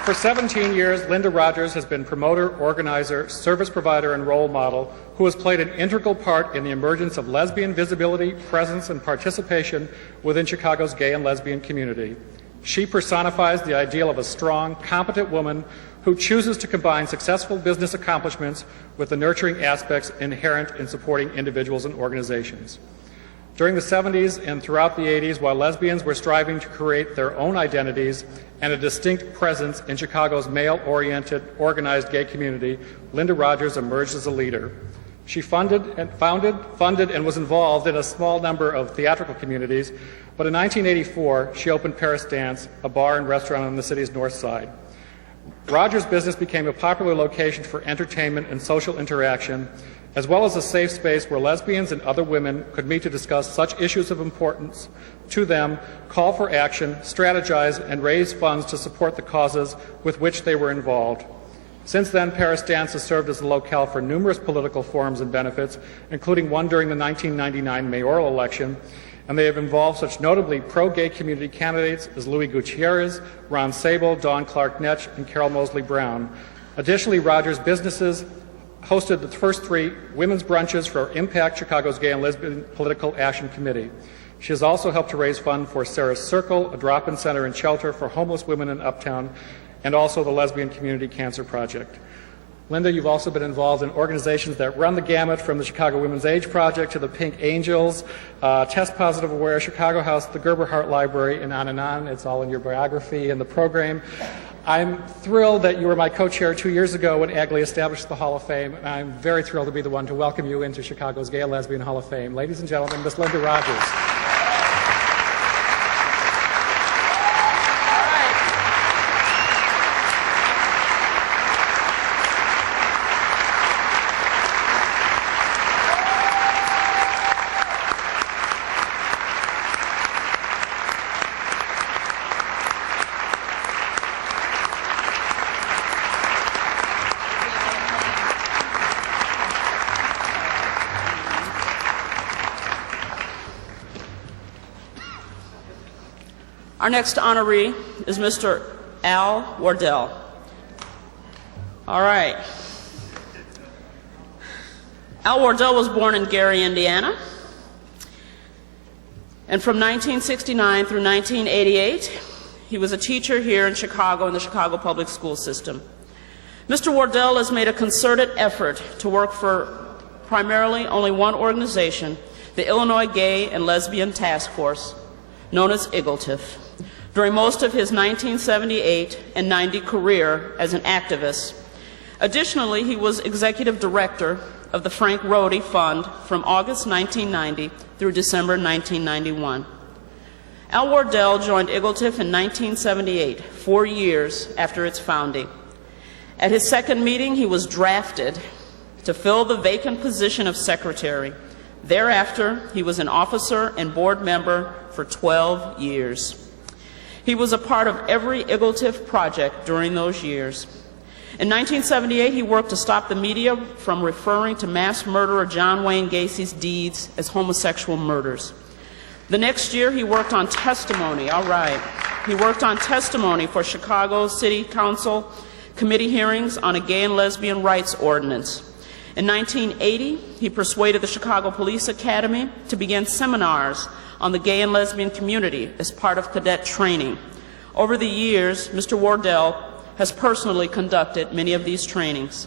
For 17 years, Linda Rodgers has been promoter, organizer, service provider, and role model who has played an integral part in the emergence of lesbian visibility, presence, and participation within Chicago's gay and lesbian community. She personifies the ideal of a strong, competent woman who chooses to combine successful business accomplishments with the nurturing aspects inherent in supporting individuals and organizations. During the 70s and throughout the 80s, while lesbians were striving to create their own identities and a distinct presence in Chicago's male-oriented, organized gay community, Linda Rodgers emerged as a leader. She founded, and was involved in a small number of theatrical communities, but in 1984, she opened Paris Dance, a bar and restaurant on the city's north side. Rodgers' business became a popular location for entertainment and social interaction, as well as a safe space where lesbians and other women could meet to discuss such issues of importance to them, call for action, strategize, and raise funds to support the causes with which they were involved. Since then, Paris Dance has served as a locale for numerous political forums and benefits, including one during the 1999 mayoral election, and they have involved such notably pro-gay community candidates as Louis Gutierrez, Ron Sable, Dawn Clark-Netsch, and Carol Mosley Brown. Additionally, Rodgers' businesses hosted the first 3 women's brunches for Impact Chicago's Gay and Lesbian Political Action Committee. She has also helped to raise funds for Sarah's Circle, a drop-in center and shelter for homeless women in Uptown, and also the Lesbian Community Cancer Project. Linda, you've also been involved in organizations that run the gamut from the Chicago Women's Age Project to the Pink Angels, Test Positive Aware, Chicago House, the Gerber Hart Library, and on and on. It's all in your biography and the program. I'm thrilled that you were my co-chair 2 years ago when Agley established the Hall of Fame, and I'm very thrilled to be the one to welcome you into Chicago's Gay and Lesbian Hall of Fame. Ladies and gentlemen, Miss Linda Rodgers. Our next honoree is Mr. Al Wardell. All right. Al Wardell was born in Gary, Indiana. And from 1969 through 1988, he was a teacher here in Chicago in the Chicago public school system. Mr. Wardell has made a concerted effort to work for primarily only one organization, the Illinois Gay and Lesbian Task Force, known as IGLTF, during most of his 1978 and 90 career as an activist. Additionally, he was executive director of the Frank Rhodey Fund from August 1990 through December 1991. Al Wardell joined IGLTF in 1978, 4 years after its founding. At his second meeting, he was drafted to fill the vacant position of secretary. Thereafter, he was an officer and board member for 12 years. He was a part of every IGLTF project during those years. In 1978, he worked to stop the media from referring to mass murderer John Wayne Gacy's deeds as homosexual murders. The next year, he worked on testimony. All right. He worked on testimony for Chicago City Council committee hearings on a gay and lesbian rights ordinance. In 1980, he persuaded the Chicago Police Academy to begin seminars on the gay and lesbian community as part of cadet training. Over the years, Mr. Wardell has personally conducted many of these trainings.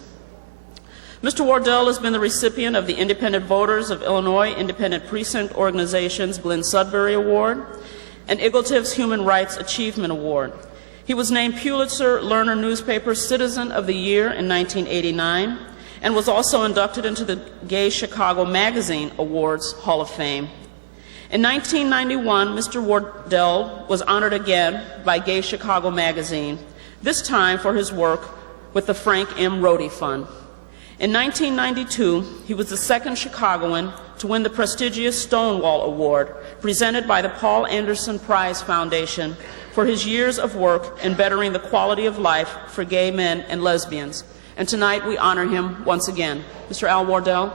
Mr. Wardell has been the recipient of the Independent Voters of Illinois Independent Precinct Organization's Glenn Sudbury Award and IGLTF's Human Rights Achievement Award. He was named Pulitzer Learner Newspaper Citizen of the Year in 1989 and was also inducted into the Gay Chicago Magazine Awards Hall of Fame. In 1991, Mr. Wardell was honored again by Gay Chicago Magazine, this time for his work with the Frank M. Rhodey Fund. In 1992, he was the second Chicagoan to win the prestigious Stonewall Award presented by the Paul Anderson Prize Foundation for his years of work in bettering the quality of life for gay men and lesbians. And tonight we honor him once again. Mr. Al Wardell.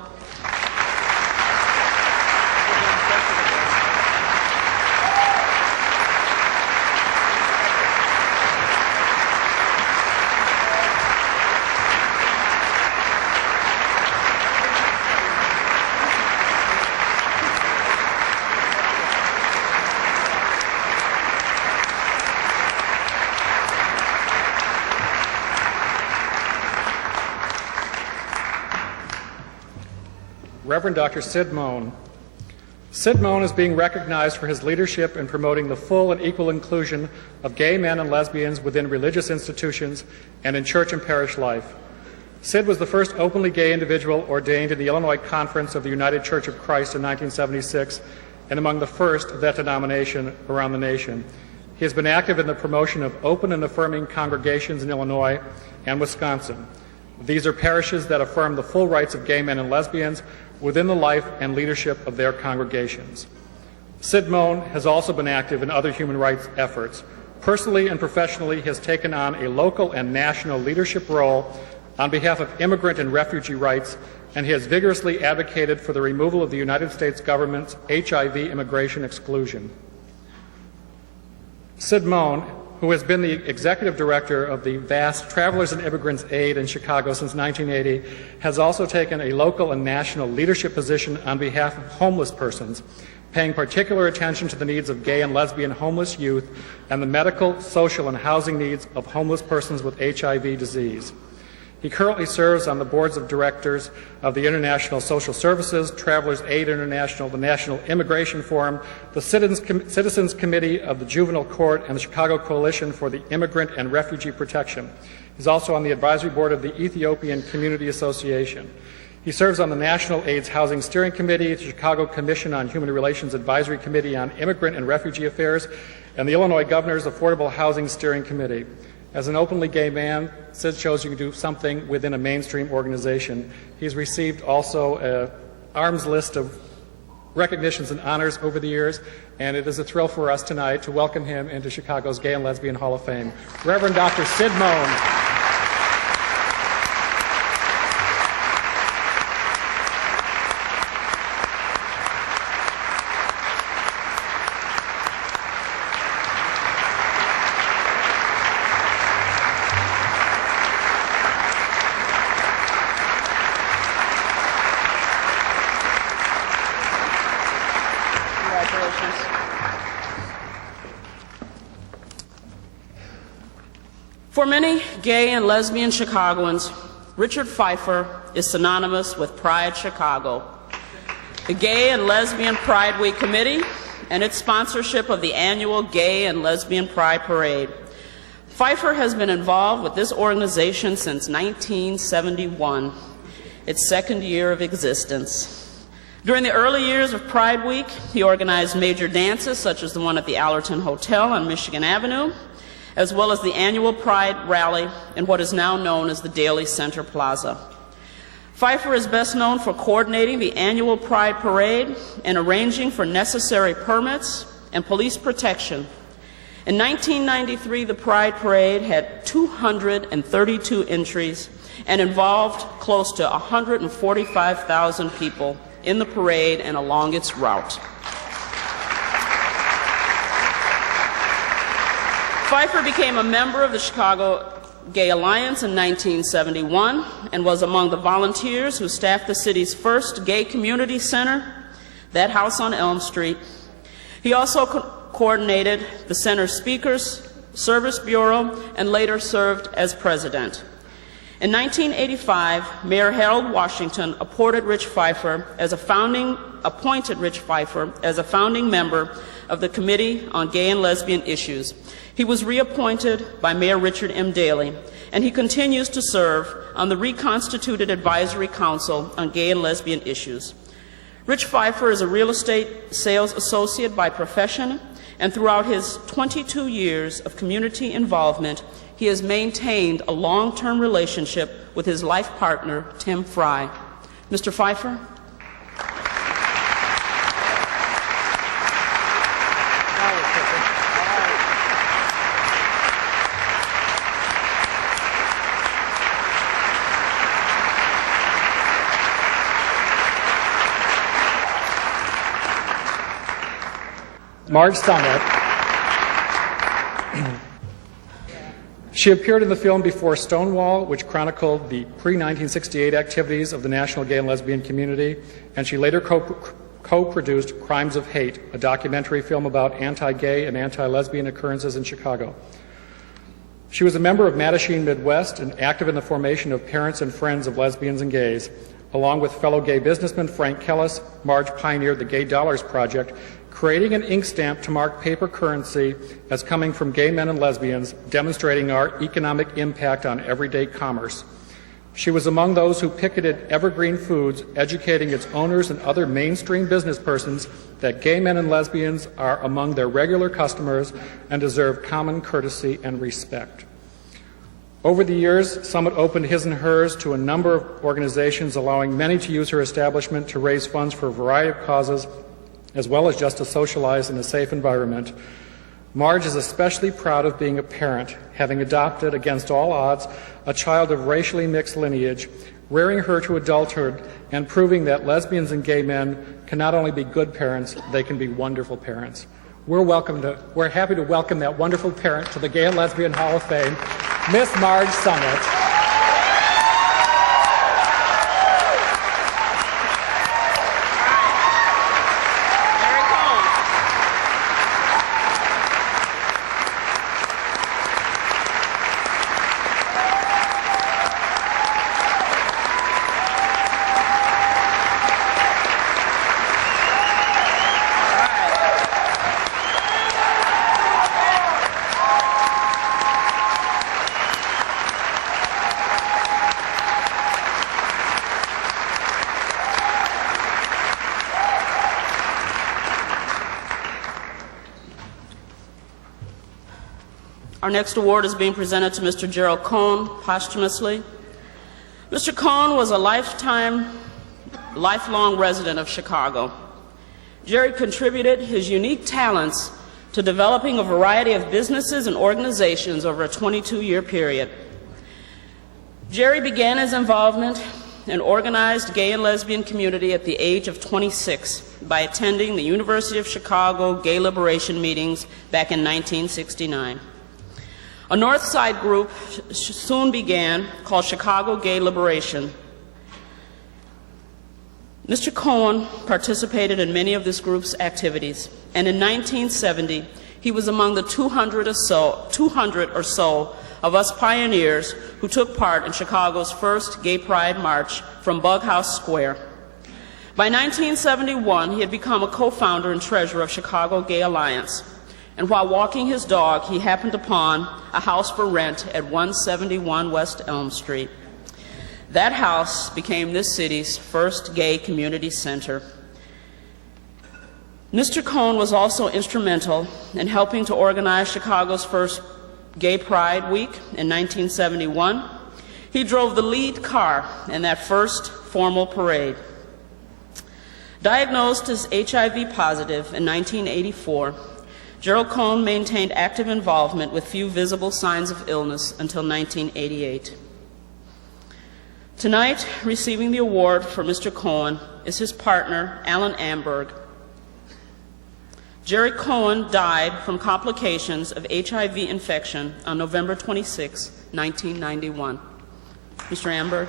Reverend Dr Sid Moan. Sid Moan is being recognized for his leadership in promoting the full and equal inclusion of gay men and lesbians within religious institutions and in church and parish life. Sid was the first openly gay individual ordained in the Illinois Conference of the United Church of Christ in 1976 and among the first of that denomination around the nation. He has been active in the promotion of open and affirming congregations in Illinois and Wisconsin. These are parishes that affirm the full rights of gay men and lesbians within the life and leadership of their congregations. Sid Moan has also been active in other human rights efforts. Personally and professionally, he has taken on a local and national leadership role on behalf of immigrant and refugee rights, and he has vigorously advocated for the removal of the United States government's HIV immigration exclusion. Sid Moan, who has been the executive director of the vast Travelers and Immigrants Aid in Chicago since 1980, has also taken a local and national leadership position on behalf of homeless persons, paying particular attention to the needs of gay and lesbian homeless youth and the medical, social, and housing needs of homeless persons with HIV disease. He currently serves on the boards of directors of the International Social Services, Travelers Aid International, the National Immigration Forum, the Citizens Committee of the Juvenile Court, and the Chicago Coalition for the Immigrant and Refugee Protection. He's also on the advisory board of the Ethiopian Community Association. He serves on the National AIDS Housing Steering Committee, the Chicago Commission on Human Relations Advisory Committee on Immigrant and Refugee Affairs, and the Illinois Governor's Affordable Housing Steering Committee. As an openly gay man, Sid shows you can do something within a mainstream organization. He's received also an arm's list of recognitions and honors over the years, and it is a thrill for us tonight to welcome him into Chicago's Gay and Lesbian Hall of Fame. Reverend Dr. Sid Moan. For many gay and lesbian Chicagoans, Richard Pfeiffer is synonymous with Pride Chicago. The Gay and Lesbian Pride Week Committee and its sponsorship of the annual Gay and Lesbian Pride Parade. Pfeiffer has been involved with this organization since 1971, its second year of existence. During the early years of Pride Week, he organized major dances such as the one at the Allerton Hotel on Michigan Avenue, as well as the annual Pride Rally in what is now known as the Daly Center Plaza. Pfeiffer is best known for coordinating the annual Pride Parade and arranging for necessary permits and police protection. In 1993, the Pride Parade had 232 entries and involved close to 145,000 people in the parade and along its route. Pfeiffer became a member of the Chicago Gay Alliance in 1971 and was among the volunteers who staffed the city's first gay community center, that house on Elm Street. He also coordinated the center's Speakers Service Bureau and later served as president. In 1985, Mayor Harold Washington appointed Rich Pfeiffer as a founding member of the Committee on Gay and Lesbian Issues. He was reappointed by Mayor Richard M. Daley, and he continues to serve on the reconstituted Advisory Council on Gay and Lesbian Issues. Rich Pfeiffer is a real estate sales associate by profession, and throughout his 22 years of community involvement, he has maintained a long-term relationship with his life partner, Tim Fry. Mr. Pfeiffer? Marge Summit. She appeared in the film Before Stonewall, which chronicled the pre-1968 activities of the national gay and lesbian community, and she later co-produced Crimes of Hate, a documentary film about anti-gay and anti-lesbian occurrences in Chicago. She was a member of Mattachine Midwest and active in the formation of Parents and Friends of Lesbians and Gays. Along with fellow gay businessman Frank Kellis, Marge pioneered the Gay Dollars Project, creating an ink stamp to mark paper currency as coming from gay men and lesbians, demonstrating our economic impact on everyday commerce. She was among those who picketed Evergreen Foods, educating its owners and other mainstream business persons that gay men and lesbians are among their regular customers and deserve common courtesy and respect. Over the years, Summit opened his and hers to a number of organizations, allowing many to use her establishment to raise funds for a variety of causes, as well as just to socialize in a safe environment. Marge is especially proud of being a parent, having adopted, against all odds, a child of racially mixed lineage, rearing her to adulthood, and proving that lesbians and gay men can not only be good parents, they can be wonderful parents. We're happy to welcome that wonderful parent to the Gay and Lesbian Hall of Fame, Miss Marge Summit. Our next award is being presented to Mr. Gerald Cohn posthumously. Mr. Cohn was a lifelong resident of Chicago. Jerry contributed his unique talents to developing a variety of businesses and organizations over a 22-year period. Jerry began his involvement in organized gay and lesbian community at the age of 26 by attending the University of Chicago gay liberation meetings back in 1969. A North Side group soon began called Chicago Gay Liberation. Mr. Cohen participated in many of this group's activities, and in 1970, he was among the 200 or so of us pioneers who took part in Chicago's first Gay Pride March from Bughouse Square. By 1971, he had become a co-founder and treasurer of Chicago Gay Alliance, and while walking his dog, he happened upon a house for rent at 171 West Elm Street. That house became this city's first gay community center. Mr. Cohn was also instrumental in helping to organize Chicago's first Gay Pride Week in 1971. He drove the lead car in that first formal parade. Diagnosed as HIV positive in 1984, Gerald Cohn maintained active involvement with few visible signs of illness until 1988. Tonight, receiving the award for Mr. Cohen is his partner, Alan Amberg. Jerry Cohen died from complications of HIV infection on November 26, 1991. Mr. Amberg.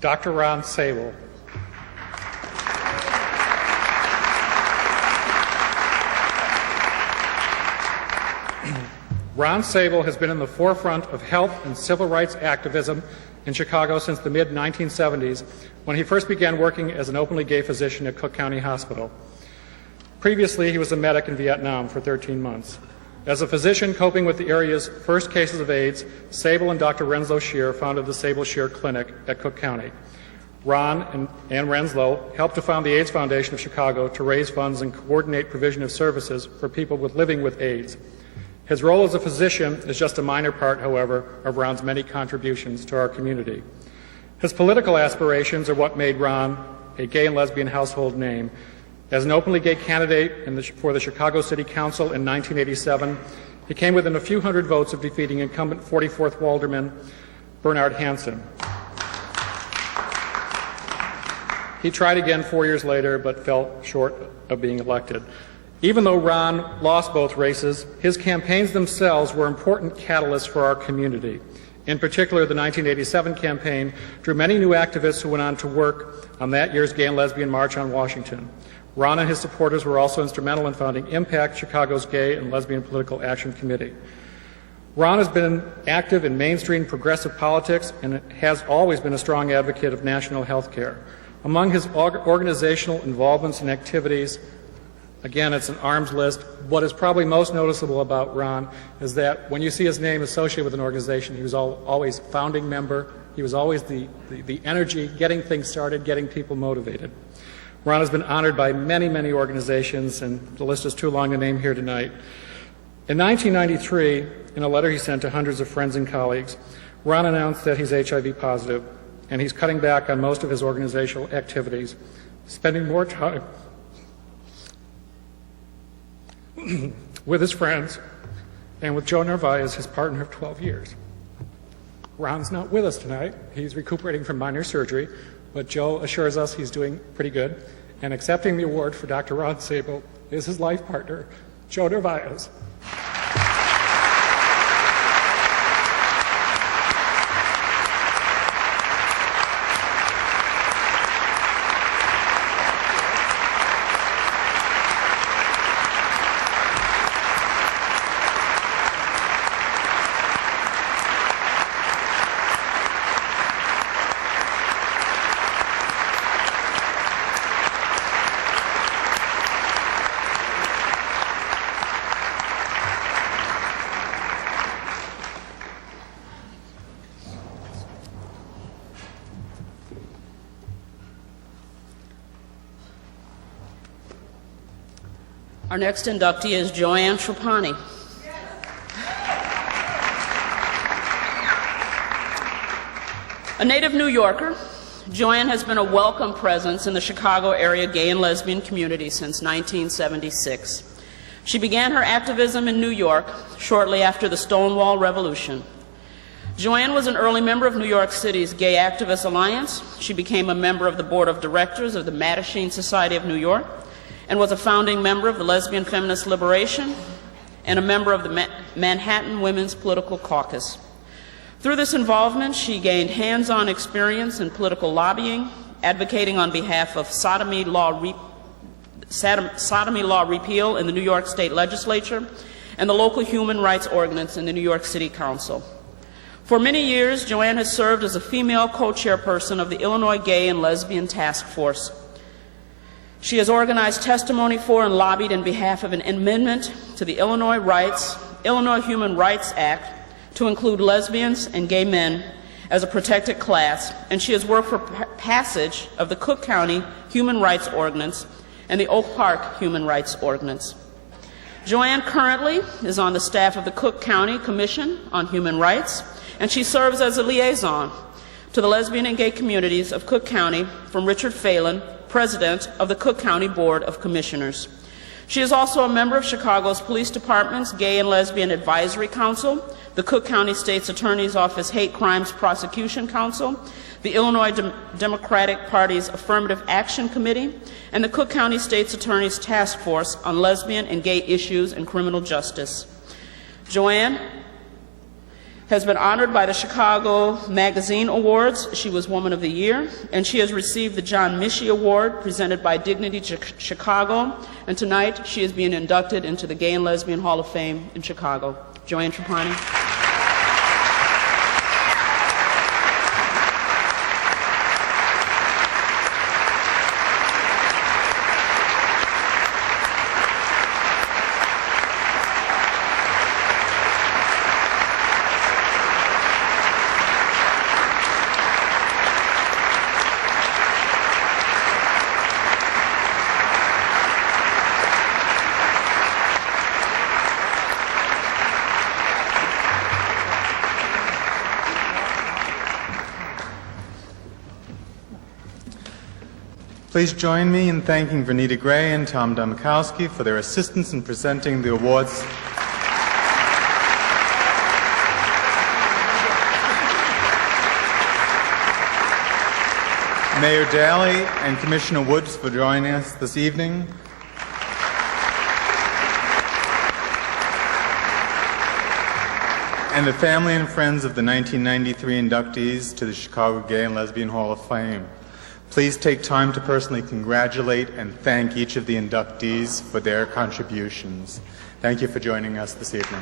Dr. Ron Sable. Ron Sable has been in the forefront of health and civil rights activism in Chicago since the mid-1970s, when he first began working as an openly gay physician at Cook County Hospital. Previously, he was a medic in Vietnam for 13 months. As a physician coping with the area's first cases of AIDS, Sable and Dr. Renslow Shear founded the Sable Shear Clinic at Cook County. Ron and Renslow helped to found the AIDS Foundation of Chicago to raise funds and coordinate provision of services for people living with AIDS. His role as a physician is just a minor part, however, of Ron's many contributions to our community. His political aspirations are what made Ron a gay and lesbian household name. As an openly gay candidate for the Chicago City Council in 1987, he came within a few hundred votes of defeating incumbent 44th Alderman Bernard Hansen. He tried again 4 years later, but fell short of being elected. Even though Ron lost both races, his campaigns themselves were important catalysts for our community. In particular, the 1987 campaign drew many new activists who went on to work on that year's Gay and Lesbian March on Washington. Ron and his supporters were also instrumental in founding Impact, Chicago's Gay and Lesbian Political Action Committee. Ron has been active in mainstream progressive politics and has always been a strong advocate of national health care. Among his organizational involvements and activities, again, it's an arms list. What is probably most noticeable about Ron is that when you see his name associated with an organization, he was always founding member. He was always the energy, getting things started, getting people motivated. Ron has been honored by many, many organizations, and the list is too long to name here tonight. In 1993, in a letter he sent to hundreds of friends and colleagues, Ron announced that he's HIV positive, and he's cutting back on most of his organizational activities, spending more time with his friends and with Joe Narvaez, his partner of 12 years. Ron's not with us tonight. He's recuperating from minor surgery, but Joe assures us he's doing pretty good. And accepting the award for Dr. Ron Sable is his life partner, Joe Narvaez. Our next inductee is Joanne Trapani. A native New Yorker, Joanne has been a welcome presence in the Chicago area gay and lesbian community since 1976. She began her activism in New York shortly after the Stonewall Revolution. Joanne was an early member of New York City's Gay Activist Alliance. She became a member of the board of directors of the Mattachine Society of New York, and was a founding member of the Lesbian Feminist Liberation and a member of the Manhattan Women's Political Caucus. Through this involvement, she gained hands-on experience in political lobbying, advocating on behalf of sodomy law repeal in the New York State Legislature and the local human rights ordinance in the New York City Council. For many years, Joanne has served as a female co-chairperson of the Illinois Gay and Lesbian Task Force. She has organized testimony for and lobbied in behalf of an amendment to the Illinois Human Rights Act to include lesbians and gay men as a protected class, and she has worked for passage of the Cook County Human Rights Ordinance and the Oak Park Human Rights Ordinance. Joanne currently is on the staff of the Cook County Commission on Human Rights, and she serves as a liaison to the lesbian and gay communities of Cook County from Richard Phelan, President of the Cook County Board of Commissioners. She is also a member of Chicago's Police Department's Gay and Lesbian Advisory Council, the Cook County State's Attorney's Office Hate Crimes Prosecution Council, the Illinois Democratic Party's Affirmative Action Committee, and the Cook County State's Attorney's Task Force on Lesbian and Gay Issues and Criminal Justice. Joanne has been honored by the Chicago Magazine Awards. She was Woman of the Year, and she has received the John Michie Award presented by Dignity Chicago, and tonight she is being inducted into the Gay and Lesbian Hall of Fame in Chicago. Joanne Trapani. Please join me in thanking Vernita Gray and Tom Domikowski for their assistance in presenting the awards. Mayor Daley and Commissioner Woods for joining us this evening. And the family and friends of the 1993 inductees to the Chicago Gay and Lesbian Hall of Fame. Please take time to personally congratulate and thank each of the inductees for their contributions. Thank you for joining us this evening.